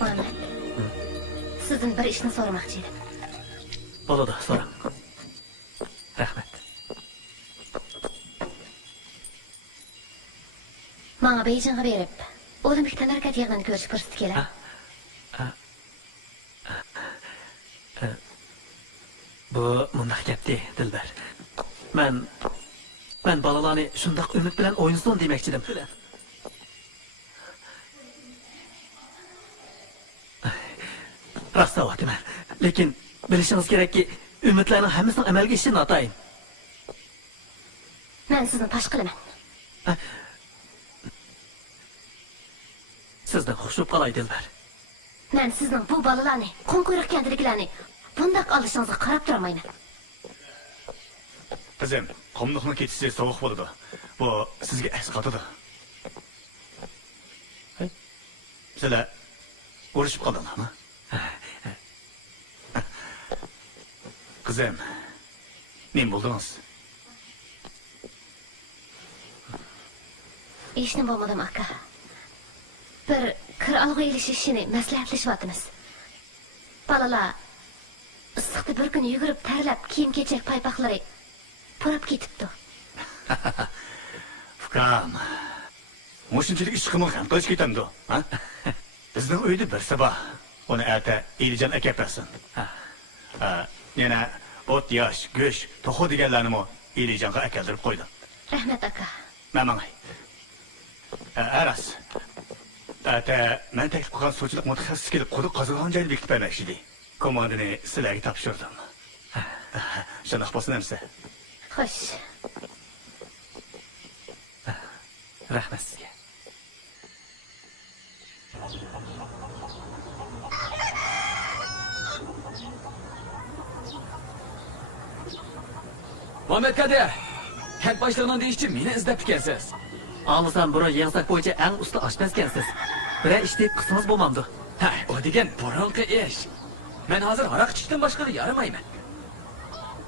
Muhammad, sizdan bir ishni so'ramoqchi edim. Bo'ladi, so'rang. Rahmat. Menga Beyjingga berib, Olimpik tanarkat yig'inini ko'rishga fursat keladi. Bu mundaq gapdi, Dilbar. Men balalarni shundaq umid bilan o'ynasin demoqchi edim. Rost aytaman. Lekin bilishingiz kerakki, umidlarning hammasining amalga oshishi notayin. Men sizni tosh qilaman. Sizdan xushib qolay, Dilbar. Men sizning bu balalarni, qo'nqo'riq kendiliklarni bundaq olishingizga qarab turmayman. Qizim, qumliqni ketishi sovuq bo'ladi. Bu sizga asqatadi. Sizlar urushib qoldinglarmi? Qizim, men bo'ldingiz. Ishni bo'lmadim aka. Bir kir olg'a ilishishini maslahatlashyapmiz. Balalar issiqda bir kun yugurib tarlab kiyim-kechak paypoqlari purab ketibdi. Fukam. Mushunchalik ish qilmagan qilib ketamdi, ha? Bizning uyda bir sabah uni ata Elijon aka bersin. Yana ot yosh, go'sh, to'xo deganlarni mo Elijonga akaldirib qo'ydi. Rahmat aka. Mamangay. Aras. Ata, men taklif qilgan suvchilik mutaxassisi kelib quduq qazig'an joyni bekitib bermoqchi edi. Komandani sizlarga topshirdim. Shundoq bo'lsin hamsa. Xo'sh. Rahmat sizga. Muhammed Kadir, kent başlığının deyişçi meni izlab kelsiz. Anlasam burun yengsak bo'yicha eng usta oshpazkansiz. Biror ish deb qilsangiz bo'lmamdi. Ha, o degan burunqi ish. Men hozir aroq ichishdan boshqaga yaramayman.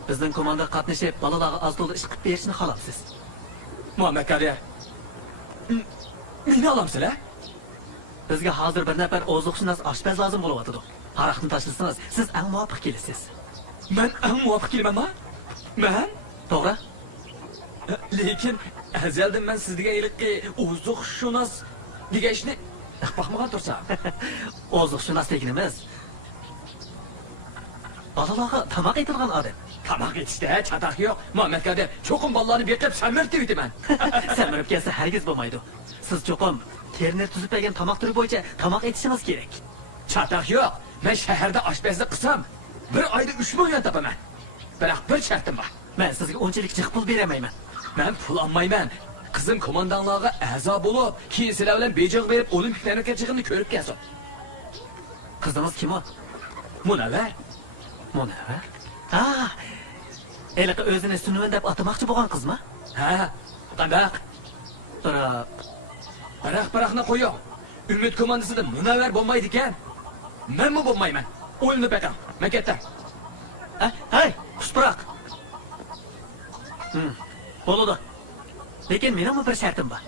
Bizning komanda qatnashib, balalarga oz to'la ish qilib berishni xohlaysiz. Muhammed Kadir, meni olamsizlar? Bizga hozir bir nafar ozuqshunos oshpaz lozim bo'lyapti. Aroqni tashlasangiz, siz eng muvofiq kelasiz. Men eng muvofiq kelmanmi? Men? To'g'ri. Lekin azaldan men sizga iliqki ozuqshunos degan ishni baxmagan tursam. Ozuqshunos deganimiz balalarga tamoq etilgan odam. Tamoq etishda chataq yo'q. Muhammed Kadir, cho'qim bolalarni beqib samirtib etaman. Samirib kelsa hargiz bo'lmaydi. Siz cho'qim terni tuzib bergan tamoq turi bo'yicha tamoq etishingiz kerak. Chataq yo'q. Men shaharda oshpazlik qilsam, bir oyda 3 million topaman. Biroq bir shartim bor. Men sizga unchalik jiq pul beramayman. Men pul olmayman. Qizim komandanlarga a'zo bo'lib, keyin sizlar bilan Bejing berib, olimpik tanakachig'imni ko'rib kelsin. Qizingiz kim o? Munavvar. Munavvar? Eliqi o'zini Sunuvan deb atamoqchi bo'lgan qizmi? Ha, qandaq? Biroq qo'ying. Umid komandasida Munavvar bo'lmaydi ekan. Menmi bo'lmayman? O'yinni bekam. Men ketdim. Hay, xushbiroq. Bo'ladi. Lekin mening bir shartim bor.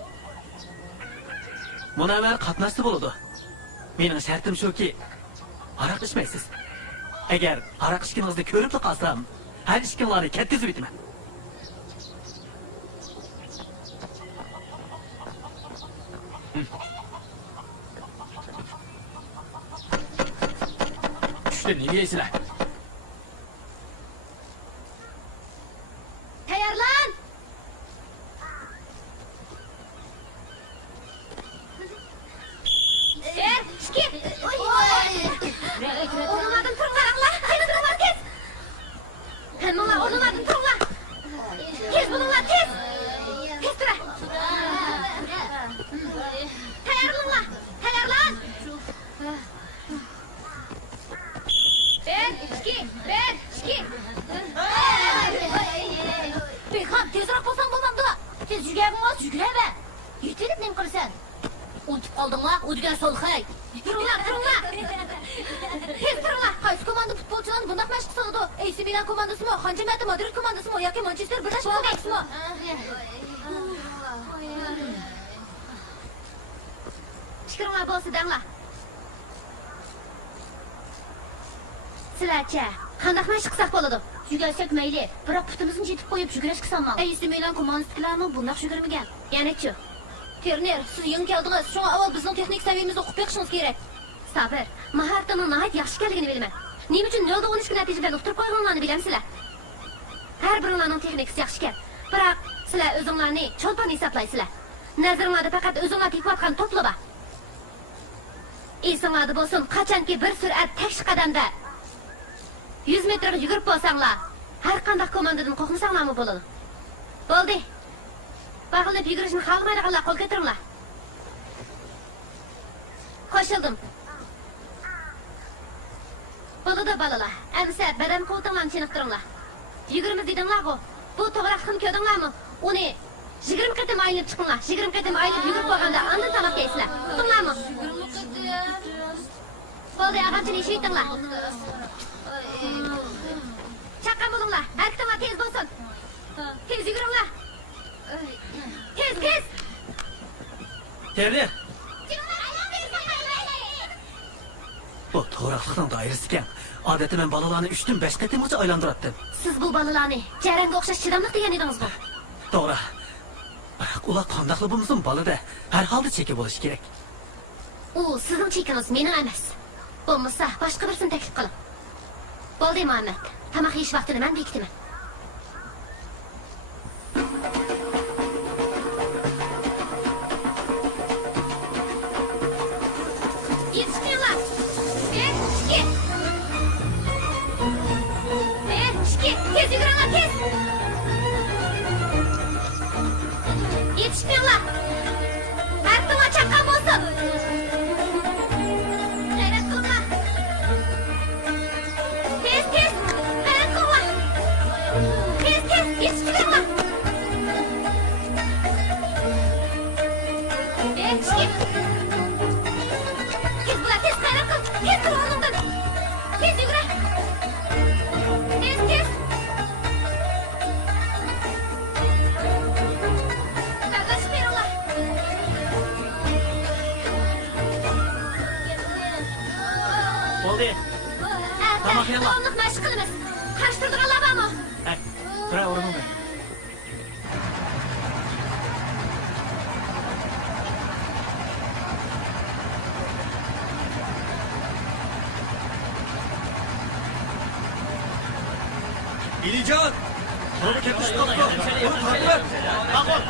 Munavvar qatnashsa bo'ladi. Mening shartim shuki, aroq ichmaysiz. Agar aroq ichganingizni ko'rib qolsam, har ichganlarni ketkizib etaman. Tushda nega yeysizlar? Tayyorlan! Shki! O'rninglardan turinglar. Tez turinglar, tez! Hammalar o'rninglardan turinglar. Tez bo'linglar, tez! Tez turing. Tayyorlaninglar. Tayyorlan! Turinglar, u degan solxay. Turinglar. Tez turinglar. Qaysi komanda futbolchilarni bundoq mashq qiladi? AC Milan komandasimi, Xanjamati Madrid komandasimi yoki Manchester birlashma komandasimi? Fikringlar bo'lsa danglar. Sizlarcha qanday mashq qilsak bo'ladi? Yugursak mayli, biroq putimizni yetib qo'yib yugurish qilsanmi? AC Milan komandasidagilarni bundoq yugurmagan. Yana-chi? Terner, siz yangi keldingiz. Shunga avval bizning texnik saviyamizni o'qib beqishingiz kerak. Sabr, mahoratning nihoyat yaxshi ekanligini bilaman. Nima uchun 0-13 natija bilan uqtirib qo'yganlarni bilamsizlar? Har biringlarning texnikasi yaxshi ekan. Biroq sizlar o'zinglarni cho'lpon hisoblaysizlar. Nazaringlarda faqat o'zinglar tepayotgan to'plar bor. Esinglarda bo'lsin, qachonki bir surat takshi qadamda 100 metrga yugurib bo'lsanglar, har qanday komandadan qo'rqmasanglarmi bo'ladi. Bo'ldi. Bag'ilib yugurishni xohlamaydiganlar qo'l ko'taringlar. Qo'shildim. Bo'ladi balalar. Amsa badan quvvatinglarni chiniqtiringlar. Yugurimiz dedinglar-ku. Bu to'g'riqni ko'rdinglarmi? Uni 20 qatim aylanib chiqinglar. 20 qatim aylanib yugurib bo'lganda andin tamoq yeysizlar. Tutinglarmi? 20 qatim. Bo'ldi, ag'amchini eshitinglar. Chaqqan bo'linglar. Harakatlar tez bo'lsin. Tez yuguringlar. Tez. Terner. Bu to'g'riqlikning doirasi ekan. Odatda men bolalarni 3dan 5 qatimgacha aylantiratdim. Siz bu balalarni jarangga o'xshash chidamliq degan edingiz-ku. To'g'ri. Biroq ular qandaqli bo'lmasin balada har holda cheki bo'lishi kerak. U sizning chekingiz, mening emas. Bo'lmasa boshqa birsini taklif qiling. Bo'ldi, Muhammad. Tamoq yeyish vaqtini men bekitaman. Yetishinglar. Tez yuguringlar, tez. Yetishinglar. Arqinglar chaqqan bo'lsin. G'ayrat qilinglar. Tez. G'ayrat qilinglar. Tez, yetishinglar. Tez bular, tez g'ayrat qil. Tez tur o'rningdan. Tez yugur. Tez. Bagaj beringlar. Bo'ldi. Tamoq yeyinglar. Davomli mashq qilamiz. Qarshi turadiganlar bormi? Tura o'rningda. İlican! Sonra ketiş kalktı. Onu takip et. Kalk.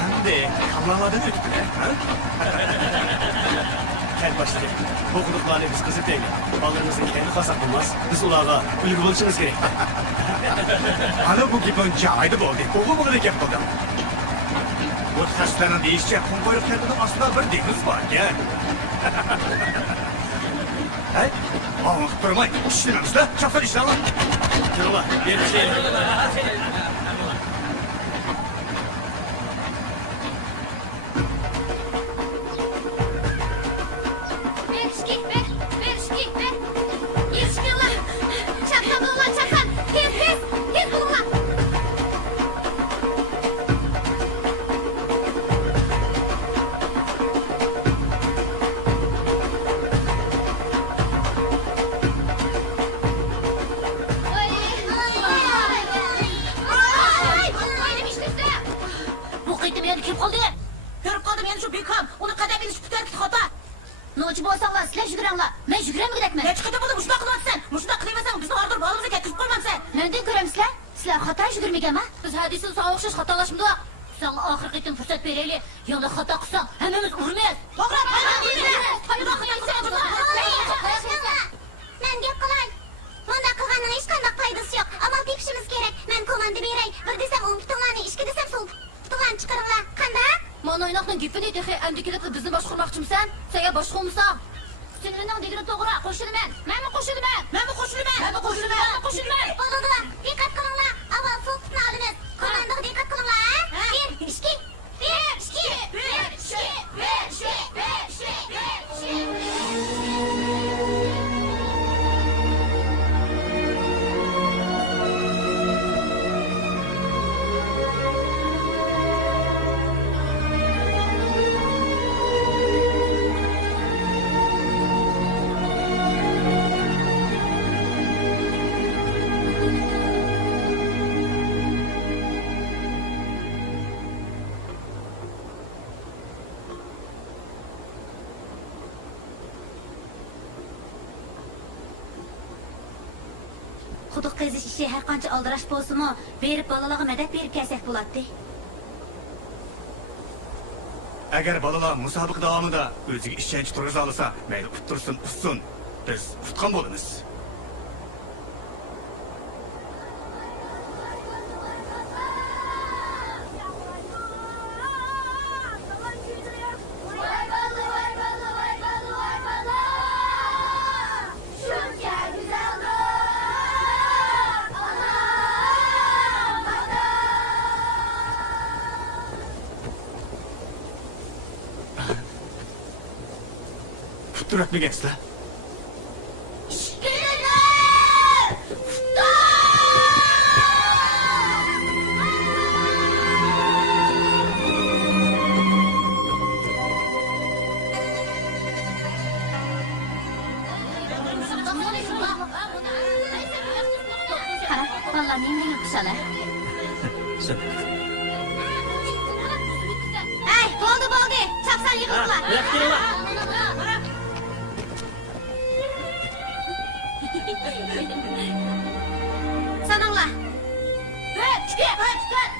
Hamdi, kamlamadın mı? Gel başladı. Okuduklarını biz kızıp değil. Ballarımızın kendi kasak bulmaz. Biz ulağa ülgü buluşunuz gerek. Ana bu gibi önce aydı oldu. Oku bunu da kep oldu. Bu taşlarına değişecek. Kum koyup kendine aslında bir deniz var. Gel. Hey, ağlık durmayın. İşlememiz de çaptan işler lan. Yürü bir şey. Ver. Yetişinglar. Chaqqan bo'linglar, chaqqan. Tez bo'linglar. Bu qaytib yana kelib qoldi. Ko'rib qoldim, yana shu Bekam. Uni qadam bilish putarki xato. Nochi bo'lsanglar, sizlar yuguranglar. Men yugurам kerakman. Hech qayta bo'ldi, mushundoq qilyapsan. Mushundoq qilaversan, bizni ordir bolamizga ketkizib qo'ymaysan. Mendan ko'ramsizlar? Sizlar xato yugurmaganmi? Biz hadisini sana o'xshash xatolashmadi. Senga oxirgi qitim fursat beraylik. Yana xato qilsang, hammamiz urmaymiz. To'g'ri, Men gap qilay. Bunda qilganning hech qanday foydasi yo'q. Amal tepishimiz kerak. Men komanda beray. Bir desam o'ng putinglarni, ikki desam so'l putinglarni chiqaringlar. Qanday? Mana oynoqning gapini texi endi kelib bizni boshqarmoqchimisan? Senga boshqarmsan? Sinlining degini to'g'ri, qo'shilaman. Menmi qo'shilaman? Bo'ladi. Diqqat qilinglar. Avval so'l putni olamiz. Komandaga diqqat qilinglar. 1, 2, qazish ishi har qancha aldirash bo'lsa-mu, berib bolalarga madad berib kelsak bo'ladi. Agar bolalar musobaqa davomida o'ziga ishonch turg'iza olsa, mayli uttursin, ussun, biz tutgan bo'lamiz. Tutturatmayansizlar. Qara, vallahi menga yoqishadi. Sen. Ey, bo'ldi. Chapsan yig'ilinglar. Yaqtirlar. Sananglar. 3, 2,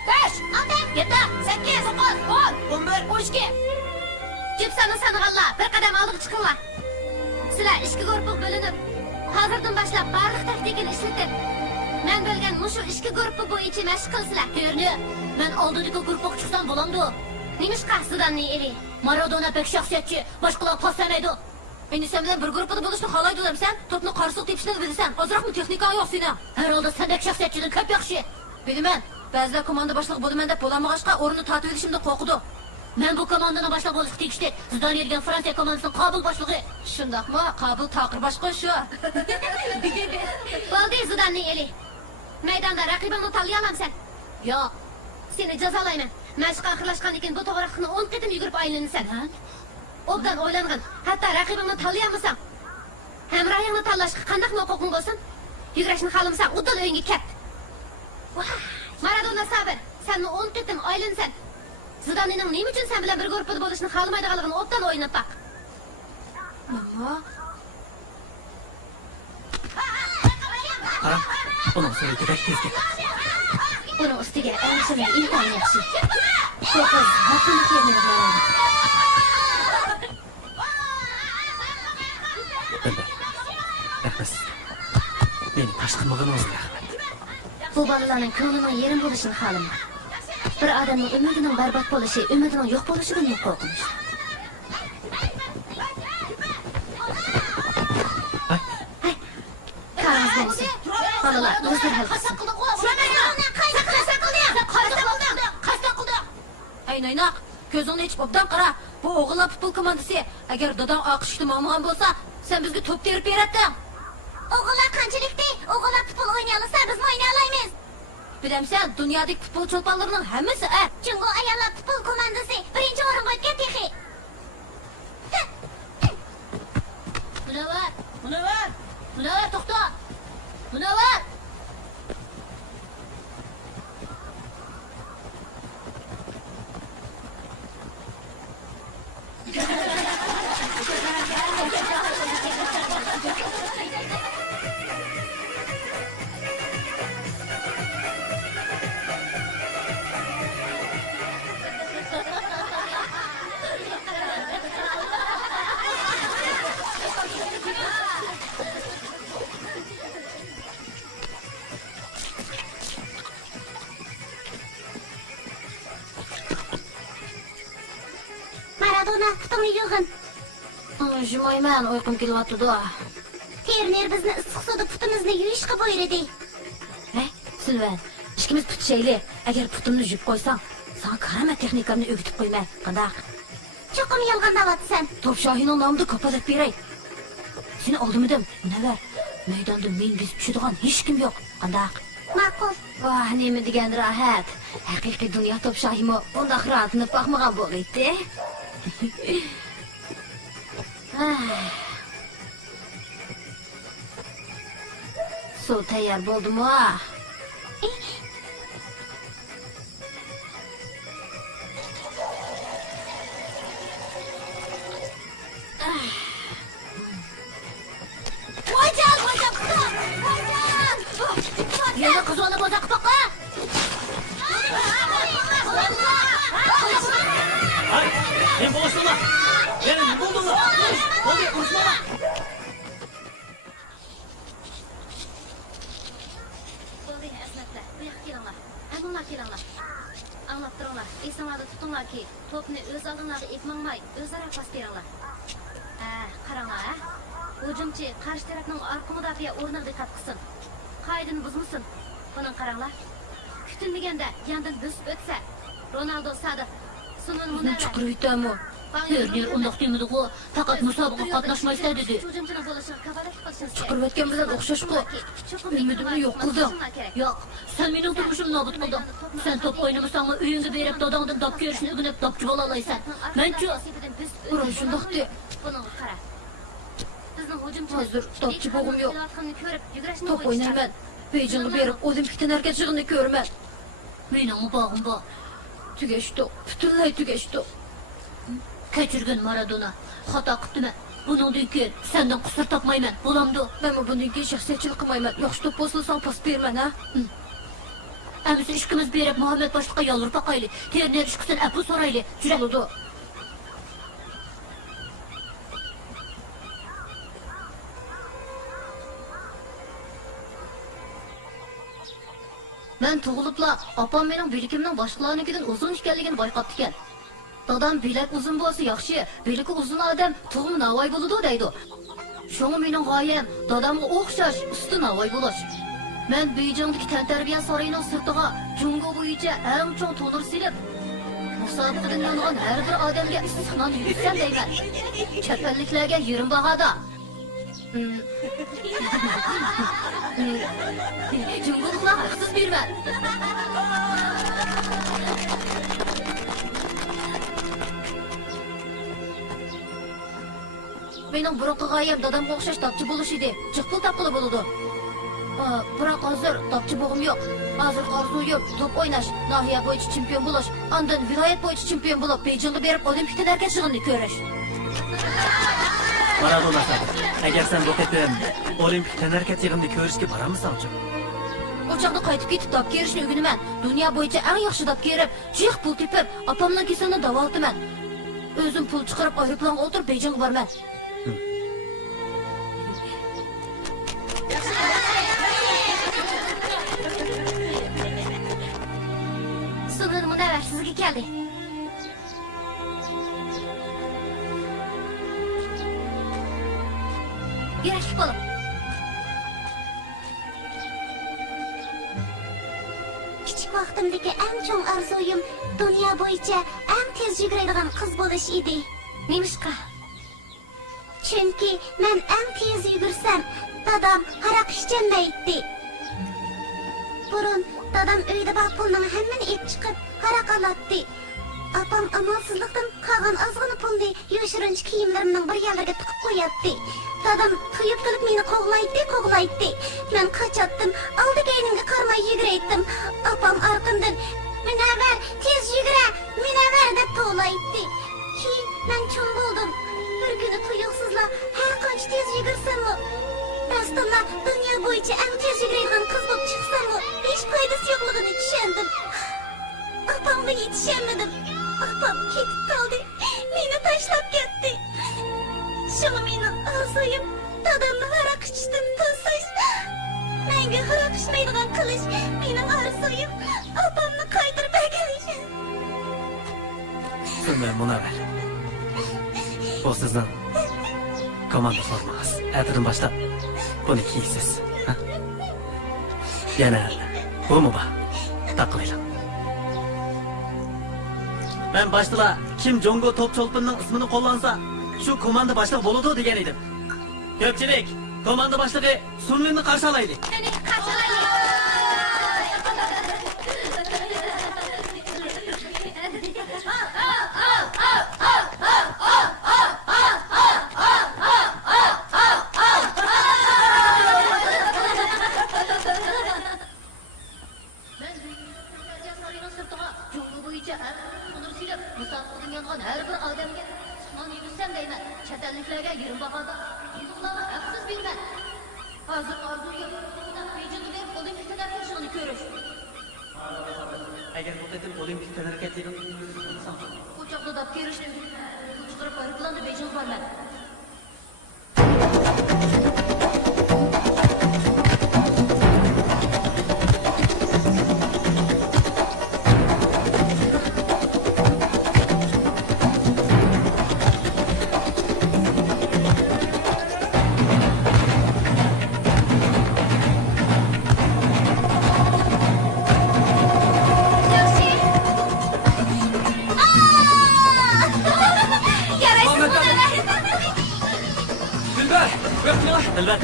5, 6, 7, 8, 9, 10, 11, 12. Cipsanı sanıg'anlar, bir qadam oldiga chiqinglar. Sizlar ishga guruhga bo'linib, hozirdan boshlab barliq taktikani ishlatib, men bo'lgan mushu ishga guruhi bo'yicha mashq qilsizlar. Ko'rni, men oldingi guruhga chiqsam bo'lamdi. Nimishqa Sudanni eli? Maradona pek shaxsiyatchi, boshqalar toslamaydi. Endi sen bilan bir guruhda bo'lishni xohlaydi demsan, to'pni qarsiq tepishni bilsan, ozroqmi texnika yo'q seni? Herhalde sendek shaxsiyatchidan ko'p yaxshi. Bilaman, ba'zida komanda boshlig'i bo'laman deb bo'lamag'achqa o'rnini tatib olishimda qo'rqdi. Men bu komandani boshliq bo'lishga tegishli. Zidane degan Fransiya komandasining Qabul boshlig'i. Shundaqmi? Qabul taqir boshqa shu. Bo'ldi Zidanening eli. Maydonda raqibingni tanlay olamsan? Yo'q. Seni jazolayman. Mashq oxirlashgandan keyin bu to'g'riqni 10 qitim yugurib aylanasan, ha? Obdan o'ylangin. Hatto raqibingni tanlay olmasang, hamrohingni tanlashga qanday huquqing bo'lsin? Yugurishni xohlamasang, uddal o'yinga ket. Maradona sabr. Sen 10 qitim aylansan. Zidanening nima uchun sen bilan bir guruhda bo'lishni xohlamaydiganligini obdan o'ynab baq. Mama. Qara, uning surati tezga. Uning ustiga erishimning imkoni yaxshi. To'qqiz, hattoki kelmaydi. Rahmat. Meni tashqirmag'iningizga rahmat. Bu bolalarning ko'nglining yerim bo'lishini xohlamayman. Bir odamning umidining barbod bo'lishi, umidining yo'q bo'lishidan qo'rqinch. Hay. Qaringiz bo'lsin. Bolalar, o'zlari hal qilsin. Aynaynaq, ko'zingni ichib obdan qara. Bu o'g'illar futbol komandasi. Agar dadam oqishni mo'mag'an bo'lsa, sen bizga to'p terib beradda. O'g'illar qanchalikda? O'g'illar futbol o'ynay olsa, biz o'ynay olmaymiz. Bilamsan, dunyodagi futbol cho'ponlarining hammasi a. Chunki ayollar futbol komandasi birinchi o'ringa o'tgan texi. Munavvar, to'xta. Munavvar. Maradona, putingni yig'in. Jumayman, uyqum kelyapti-da. Terner bizni issiq suvda putimizni yuvishga buyurdi. Silvan, ishkimiz tutishayli. Agar putimni yuvib qo'ysang, sen qarama texnikamni o'rgatib qo'ymay. Qandaq? Cho'qim yolg'ondayapsan. Topshohining nomida kapolat beray. Seni oldimidim, Munavvar. Maydonda men biz tushadigan hech kim yo'q. Qandaq? Ma'qul. Voh, nima degan rahat. Haqiqiy dunyo topshohimi bundoq rahatni fahmagan bo'ldi. Suv tayyor bo'ldimi? Voycan! Şundaki topni öz aldığınlarda ekmangmay, özara pas beringlar. Qaranglar, ha? Hujumchi qarshi tarafning orqa mudofaa o'rniga diqqat qilsin. Qoidani buzmasin. Buni qaranglar. Kutilmaganda yandan bosib o'tsa, Ronaldo Sadiq sunun munavvar. Chiqiraytami? Berner Undoq demidi-ku, faqat musobaqa qatnashmaysan dedi. Hujumchining bo'lishiga kafolat qilishimiz kerak. Chiqirayotgan bilan o'xshash-ku. Umidimni yo'q qilding. Yo'q, sen mening turmushimni nobud qilding. Sen top o'ynamasanmi, uyingga berib dadangdan dop ko'rishni o'rganib dopchi bo'la olasan. Men-chi, urush shundoqdi. Buni qara. Bizning hujumchi Hozir dopchi bo'g'im yo'q. Ko'rib, yugurishni Top o'ynayman. Beyjingga berib olimpik tanarkat yig'ini ko'raman. Mening bog'im bor. Tugashdi, butunlay tugashdi. Kechirgin Maradona. Xato qildim. Buningdan keyin sendan qusur topmayman. Bo'lamdi. Men bundan keyin shaxsiyatchilik qilmayman. Yaxshi top bo'lsang pas berman, ha? Amsa ishkimiz berib Muhammad boshliqqa yolg'irib boqaylik. Terner ishqisin apu so'raylik. Juradi. Men tug'ilibla opam mening bilikimning boshqalarnikidan uzun ekanligini bayqabdi ekan. Dadam bilak uzun bo'lsa yaxshi, biliki uzun odam tug'im navoy bo'ladi deydi. Shunga mening g'oyam dadamga o'xshash usti navoy bo'lish. Men Beijingdagi tantarbiya saroyining sirtiga Jungo bo'yicha eng chong to'nir silib, musobaqadan yongan har bir odamga issiqnon yutsam deyman. Chet elliklarga yerim bahada. Jungo'ga haqsiz berman. Mening burunqi g'oyam dadamga o'xshash topchi bo'lish edi. Jiqpul topqili bo'ladi. Biroq hozir topchi bo'g'im yo'q. Hozir orzuyim top o'ynash, nahiya bo'yicha chempion bo'lish, ondan viloyat bo'yicha chempion bo'lib, Beijingga berib olimpik tanarkat yig'ini ko'rish. Maradona Sadiq, agar sen bu qatim olimpik tanarkat yig'inini ko'rishga boramisanchi? O'chaqda qaytib ketib top kerishni o'rganaman. Dunyo bo'yicha eng yaxshi top kerib, jiq pul tepib, opamning kasalini davolataman. O'zim pul chiqarib aeroplanga o'tirib Beijingga borman. Sunun munavvar sizga keldi. Yurakli bo'lib. Kichik vaqtimdagi eng chong orzuyim dunyo bo'yicha eng tez yuguradigan qiz bo'lish edi. Nemishqa? Chunki men eng tez yugursam, dadam haraq ishchanmaydi. Burun dadam uyda bor pulning hammani ep chiqib, haraq oladi. Apam amalsizlikdan qolgan ozg'ina pulni yoshirinch kiyimlarimning bir yerlarga tiqib qo'yadi. Dadam tuyib qilib meni qo'g'laydi. Men qochatdim, oldiga elimga qarmay yuguraydim. Apam orqamdan "Munavvar, tez yugura, Munavvar" deb to'laydi. Keyin men cho'ng bo'ldim. Bir kuni tuyuqsizla har qancha tez yugursammi, rostilla dunyo bo'yicha eng tez yuguradigan qiz bo'lib chiqsammi, hech foydasi yo'qligini tushundim. Apamga yetishamadim. Apam ketib qoldi. Meni tashlab ketdi. Shunga meni orzuyim dadamni haraq ichishdan to'sish. Menga haraq ichmaydigan qilish mening orzuyim. Apamni qaytarib berganish. Sunna munavvar. Bu sizning komanda formangiz. Ertadan boshlab buni kiysiz. Yana bumi bor. Taqlaylar. Men başta kim Jongo top çolpinning ismini qo'llansa, shu komanda boshlig'i bo'ladi degan edim. Ko'pchilik, komanda boshlig'i Sunninni qarshi olaylik. Agar bu qatim olimpik tanarkat yig'ini O'choqda dab kerishni chiqarib aeroplanda Beijingga borman. Dilber.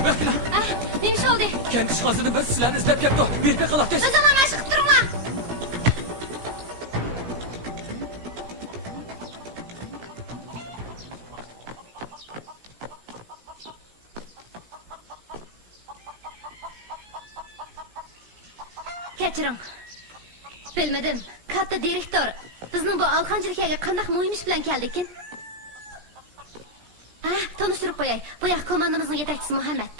Neymiş oldu? Kendi işgazını biz sizlerini izlep yaptık. Bir de kalak geç. O zaman aşık durma. Kechiring. Bilmedim. Katta direktor. Bizning bu Alxanjirkaga qanday mo'yimish bilan keldikin? Tanıştırıp qo'yay. Bu yoq komandamizning yetakchisi Muhammad.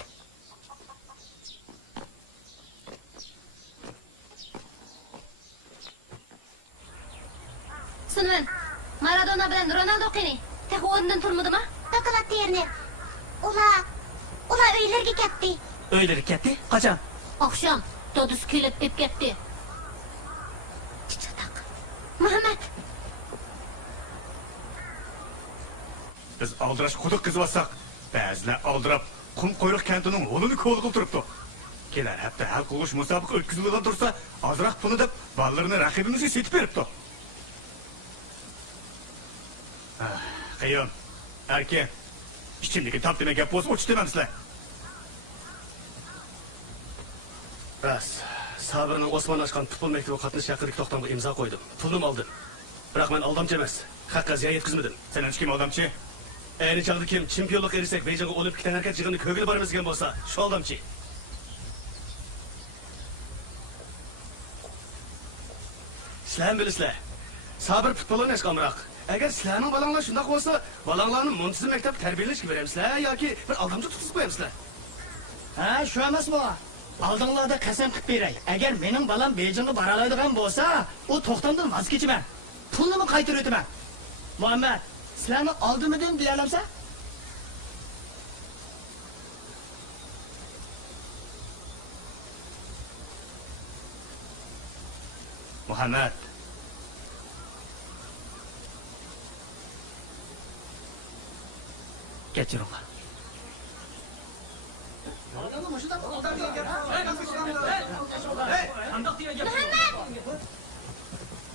Sunman, Maradona bilan Ronaldo qani? Tex o'rnidan turmadimi? Taqalat terner. Ular uylarga ketdi. Öyleri ketdi? Qachon? Oqshom Dodus kelib deb ketdi. Chichiqtaq. Muhammad. Biz aldirash quduq qizib ba'zilar aldirab qum qo'yliq kantining yo'lini ko'l qilib turibdi. Kelar hafta hal qilish musobaqa o'tkaziladigan tursa, ozroq pulni deb bolalarni raqibimizga setib beribdi. Qayon, erkek, ichimdagi tap demak gap bo'lsa o'ch demamsizlar. Bas, Sabirning Osmon ochgan futbol maktabi qatnash haqidagi to'xtamga imzo qo'ydim. Pulni oldim. Biroq men aldamchi emas. Haqqa ziyon yetkazmadim. Sen kim aldamchi? Ayni chog'da kim chempionlik erishsak, Beijingga olimpik tanakat yig'ini ko'gil boramiz degan bo'lsa, shu aldamchi. Sizlar bilasizlar. Sabir futbol o'ynashga amroq. Agar sizlarning balanglar shunday bo'lsa, balanglarni muntazam maktab tarbiyalashga beramsizlar yoki bir aldamchi tutib qo'yamsizlar? Ha, shu emasmi? Oldinglarda qasam qilib beray. Agar mening balam Beijingga bora oladigan bo'lsa, u to'xtamdan voz kechaman. Pulni qaytarib o'taman. Muhammad, sizlarni oldimidan deya olamsa? Muhammad. Kechiringlar.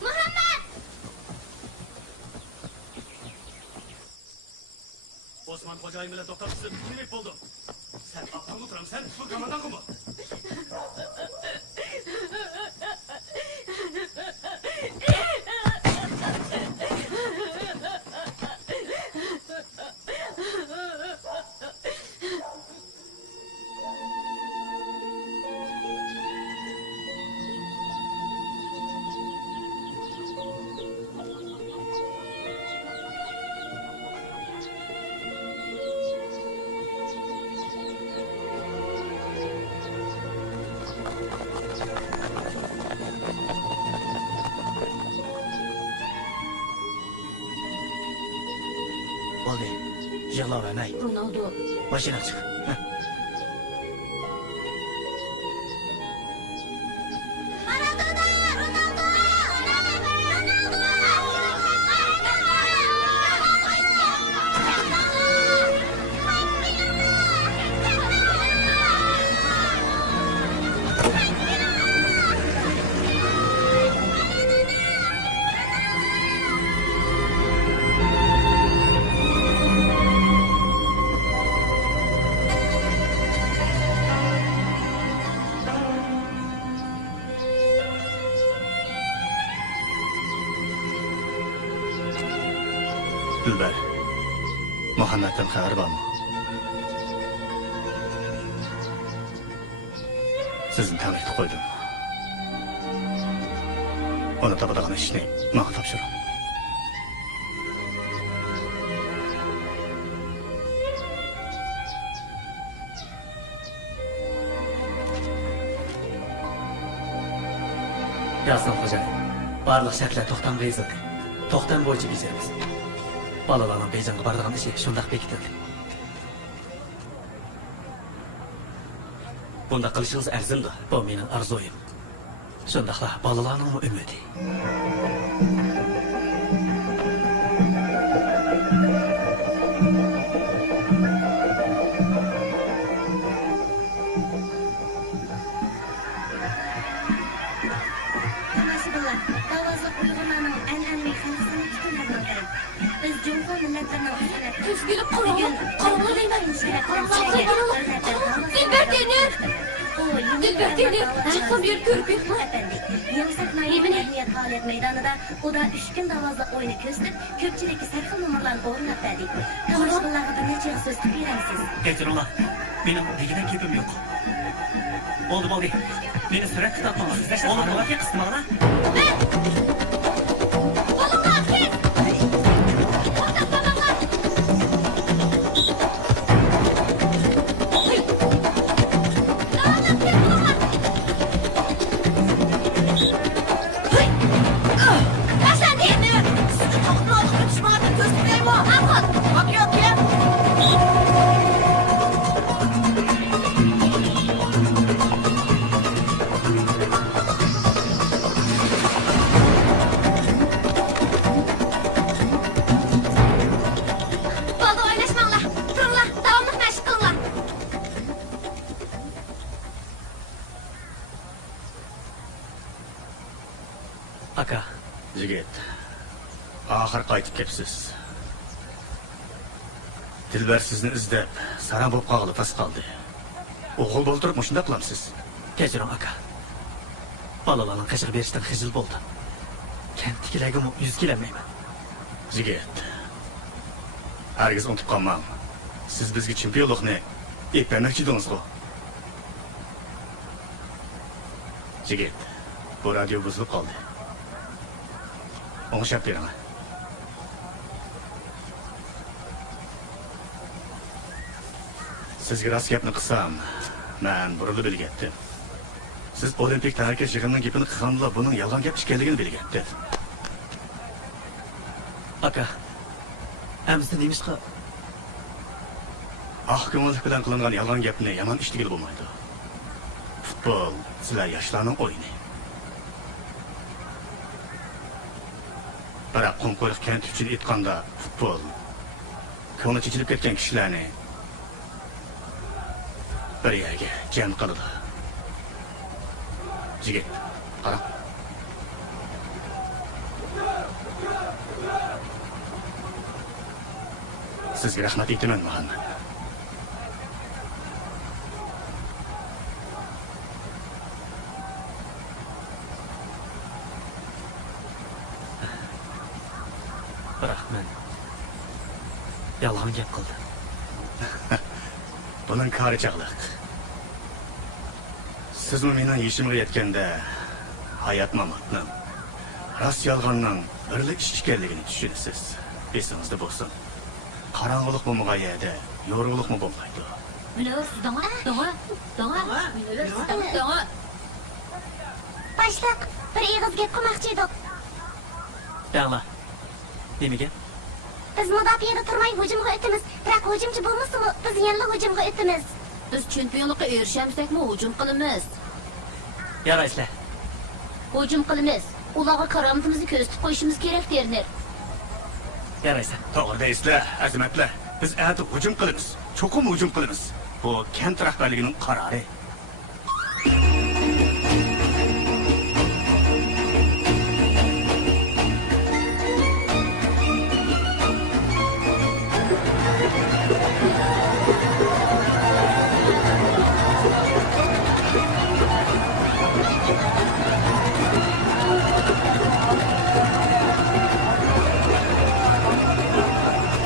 Muhammad! Osman xo'jayin bilan to'xtab sizga demak bo'ldi. Sen apangga o'tiramsan, shu qo'mondonmi? Oldu. Yalava nay. Ronaldo. Başına çık. Dilber. Muhammed'den xabar bormi? Sizni tanitib qo'ydim. Uni topadigan ishni menga topshiring. Yazdım hocam. Barlıq şartlar toxtamga yozildi. Toxtam bo'yicha bezamiz. Balalarning Beijingga boradigan ishi shundaq bekitildi. Bunda qilishingiz arzimdi. Bu mening arzoyim. Shundaqla balalarning umidi. Biz Cumhur milletlerinin hükümeti Üzgünüm karanlık. Karanlık değil ben. Dilber denir. Çıksam yer görmeyeyim mi? Yumuşak Naim'in Ehliyet Faaliyet Meydanı'da o da 3 gün davazlı oyunu köstüp köpçülükki sarkı numaralarını ornat verdi. Kavaşkınlarga bir neçe söz tüpeylemsiz. Getir ola. Benim bilgiden kepim yok. Oldu. Beni sürat tutatmalar. Oğlum bana kıstım ana. Balonlar kes! Ortak balonlar! Dağılın kes balonlar! Taşlan değil mi? Sizi tahtına alıp düşmanın göstereyim o. Al. Bakıyor ki. Balda oynaşmanglar. Turunglar. Davamlıq məşq qılыңlar. Aka. Jigit. Ahir qaytib kepsiz. Dilber sizni izlab, saran bo'lib qog'ili tas qoldi. O'g'il bo'ltirib mushunda qilamsiz. Kechiring aka. Balalarning qishir berishdan xijil bo'ldi. Kentdikilagim 100 kelmayman. Jigit. Hargiz unutib qolmang. Siz bizga chempionlikni eplamoqchi edingiz-ku. Jigit, bu radio buzilib qoldi. O'ngshab beraman. Sizga rost gapni qilsam, men burilib bilgatdim. Siz olimpik taraqqiyot yig'inining gapini qilganda buning yolg'on gap ekanligini bilgatdi. Aka. Amizda nemishqa Ahko'malik bilan qilingan yolg'on gapni yomon ishtigil bo'lmaydi. Futbol sizlar yoshlarning o'yini. Biroq Qumqo'liq kent uchun aytganda futbol ko'ngli chechilib ketgan kishilarni bir yerga jam qiladi. Jigit, qarang. Sizga rahmat aytaman, Muhammad. Biroq men yolg'on gap qildim. Buning kari chaqliq. Sizmi mening yeshimga yetganda hayot mamotni, rost yolg'onning birlik ish ekanligini tushunasiz. Esingizda bo'lsin. Qarong'ulik bo'lmagan yerda yorug'likmi bo'lmaydi. Dağ. Başliq, bir ig'iz gap qilmoqchi edik. Dangla. Nimaga? Biz mudofiada turmay hujumga o'tamiz. Biroq hujumchi bo'lmasa-mu, biz yana hujumga o'tamiz. Biz chempionlikqa erishamiz-mi hujum qilamiz. Yaraysizlar. Hujum qilamiz. Ularga karomatimizni ko'rsatib qo'yishimiz kerak derner. Yaraysizlar. To'g'ri deysizlar, azimatlar. Biz ati hujum qilamiz. Cho'qim hujum qilamiz. Bu kent rahbarligining qarori.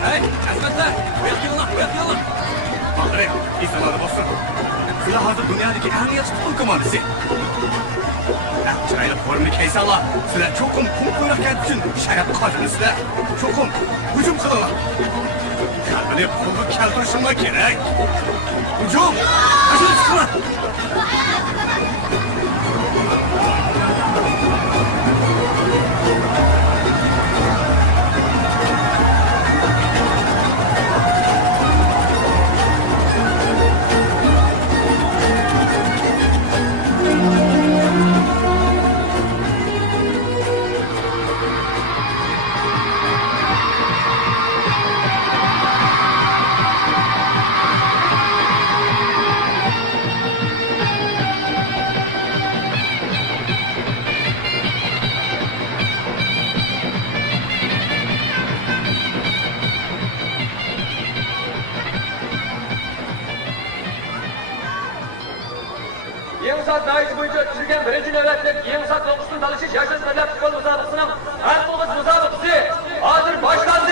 Hey, azmatlar! Bu yoqqa yo'llan! Ahire, insanlar bo'lsin. Sizlar hozir dunyodagi eng yaxshi futbol komandasi. Chiroyli formni kiysanlar, sizlar cho'qim Qumqo'liq kent uchun sharaf qozinsizlar. Cho'qim hujum qilinglar. Qalbini qo'lga keltirishinglar kerak. Hujum! Hujum qilinglar. 20 saat naiti boyunca ötürülgen birinci nöbetlik 20 saat dokusunun dalışış yaşlı sınırlar futbol müsabakasının her toğuz müsabakası hazır başlandı.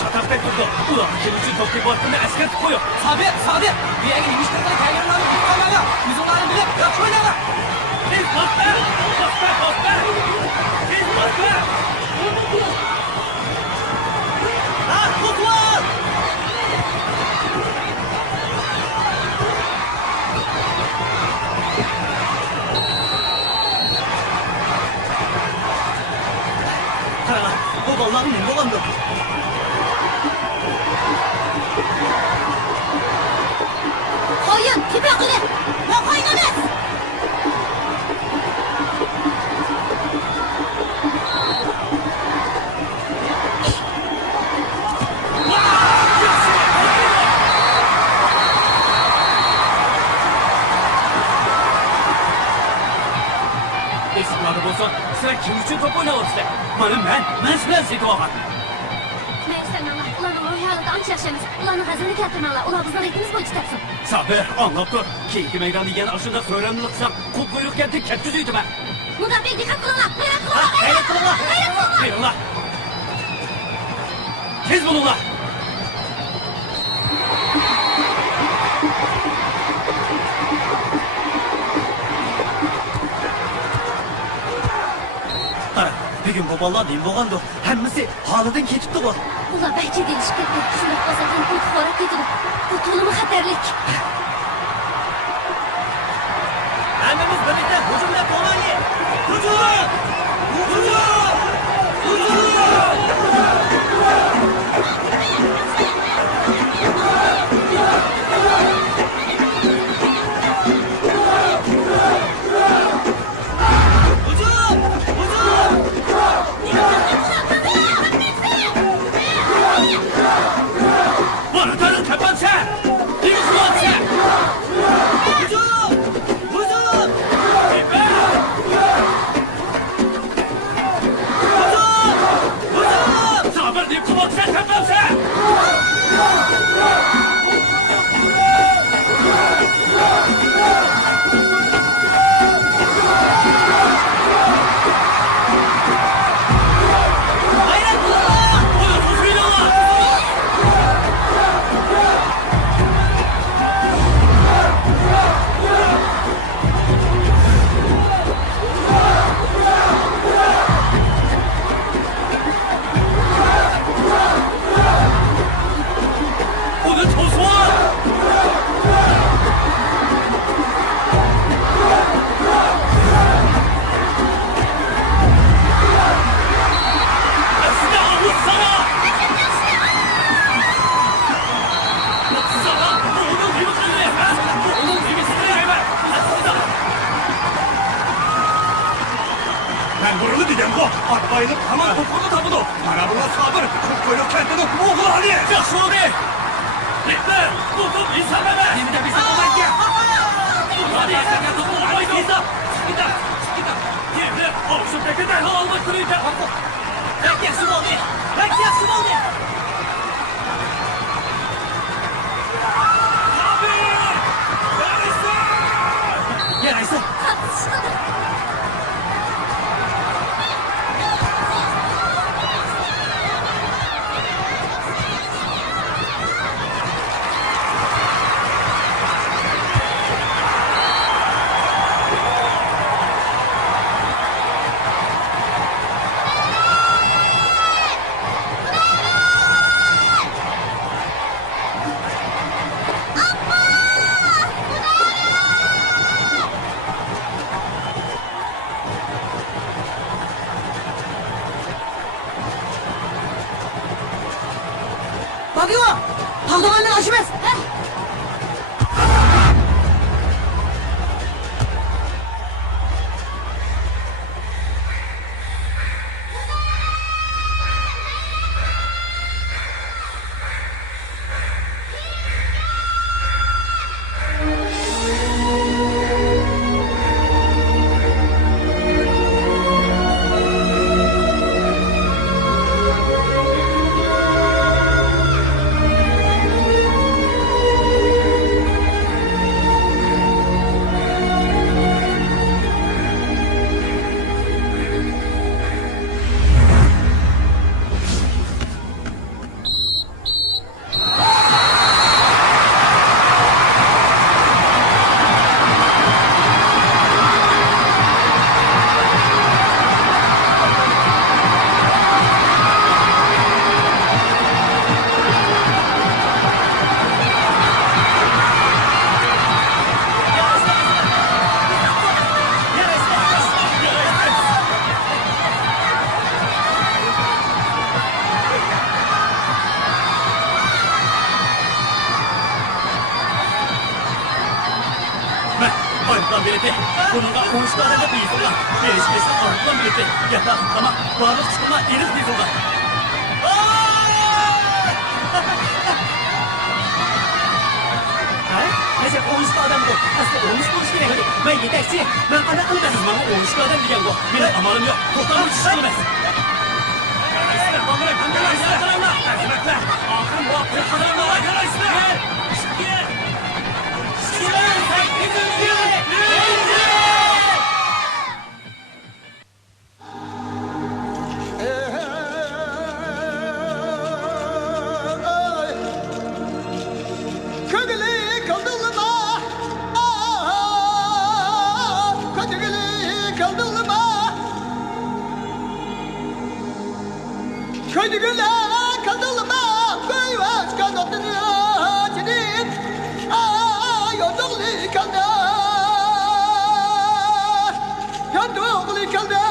Çatakta durdu. Ulan kim için toplu bu hakkında asker koyuyor. Sabit, sabit. Bir yere gitmişlerden kendini alıp bir kamera. Biz onların bile yok şöyle var. Biz basta! Basta! Basta! Biz basta! Ha tutun! Ha, bu ballan ne olandı? Koyun, kipe kılı. Ne koyununuz? Esirlarda bolsa, sizler kim için top oynayapsizlar? Ben sizler zeki olgan. Mevsimler, ularning ruhiy holati ancha yaxshi emas. Ularning g'azini keltirmanglar. Ular bizni ritmimiz bo'yicha tepsin. Sabir, anlap tur. Keyingi maydon degan ashunda so'ranib qilsam, ko'p buyruq keldi, katta uydiman. Mudabbil, diqqat qilinglar. Hayrat qilinglar. Beringlar. Tez bo'linglar. Qara, bugun bu bolalar nima bo'lgandi? Hammasi holidan ketibdi bu. Ular bahçe delişip ketdi. Shunday bo'lsa ham bu xora ketdi. Bu to'limi xatarlik. Hammamiz birlikda hujumlab qo'yaylik. Hujum! Hujum! Barıtanın kapansa! Bir kulaksa! Hücum! Hücum! Hücum! Hücum! Sabır bir kulaksa kapansa! Hayret kulaklar! Uyursuz biliyorlar! Onu tosma! Aslında avuz sana! Sana! Bu onun gibisin ne? Bu onun gibisin ne? Aslında! Ben buralı dedim bu. Atlayılıp Aman kokunu tabudu! Bana buna sabır. Çok koyup kendini oğlu Ali. Yaxşı oldu! Bitti! Tutup insan bebe! Şimdi de bize olmak ki! Hadi esnafya tutup olmaydı! Gida! Gida! Gida! Yerli! Avşuttaki derhal almak duruyacak! Pek yaxşı oldu! Pek yaxşı oldu! Abi! Yaraysa! Yaraysa! Agıyor! Tağdalarını aşımaz! Ayrılan bileti. Bununla 13 tane de bıyıklı. Gelişmesi ayrılan bileti. Yatak, ama varlık çıkma iriz bıyıklı. Neyse 13 adam bu. Aslında 13 polis gerek. Ben yetekçi. Ben ana kılmasız bana 13 adam diyen bu. Benim amalım yok. Toplam bir çiş olmaz. Köydüğüne kadılma, köy başkan otunu çedin, yolculuk kaldı, yolculuk kaldı.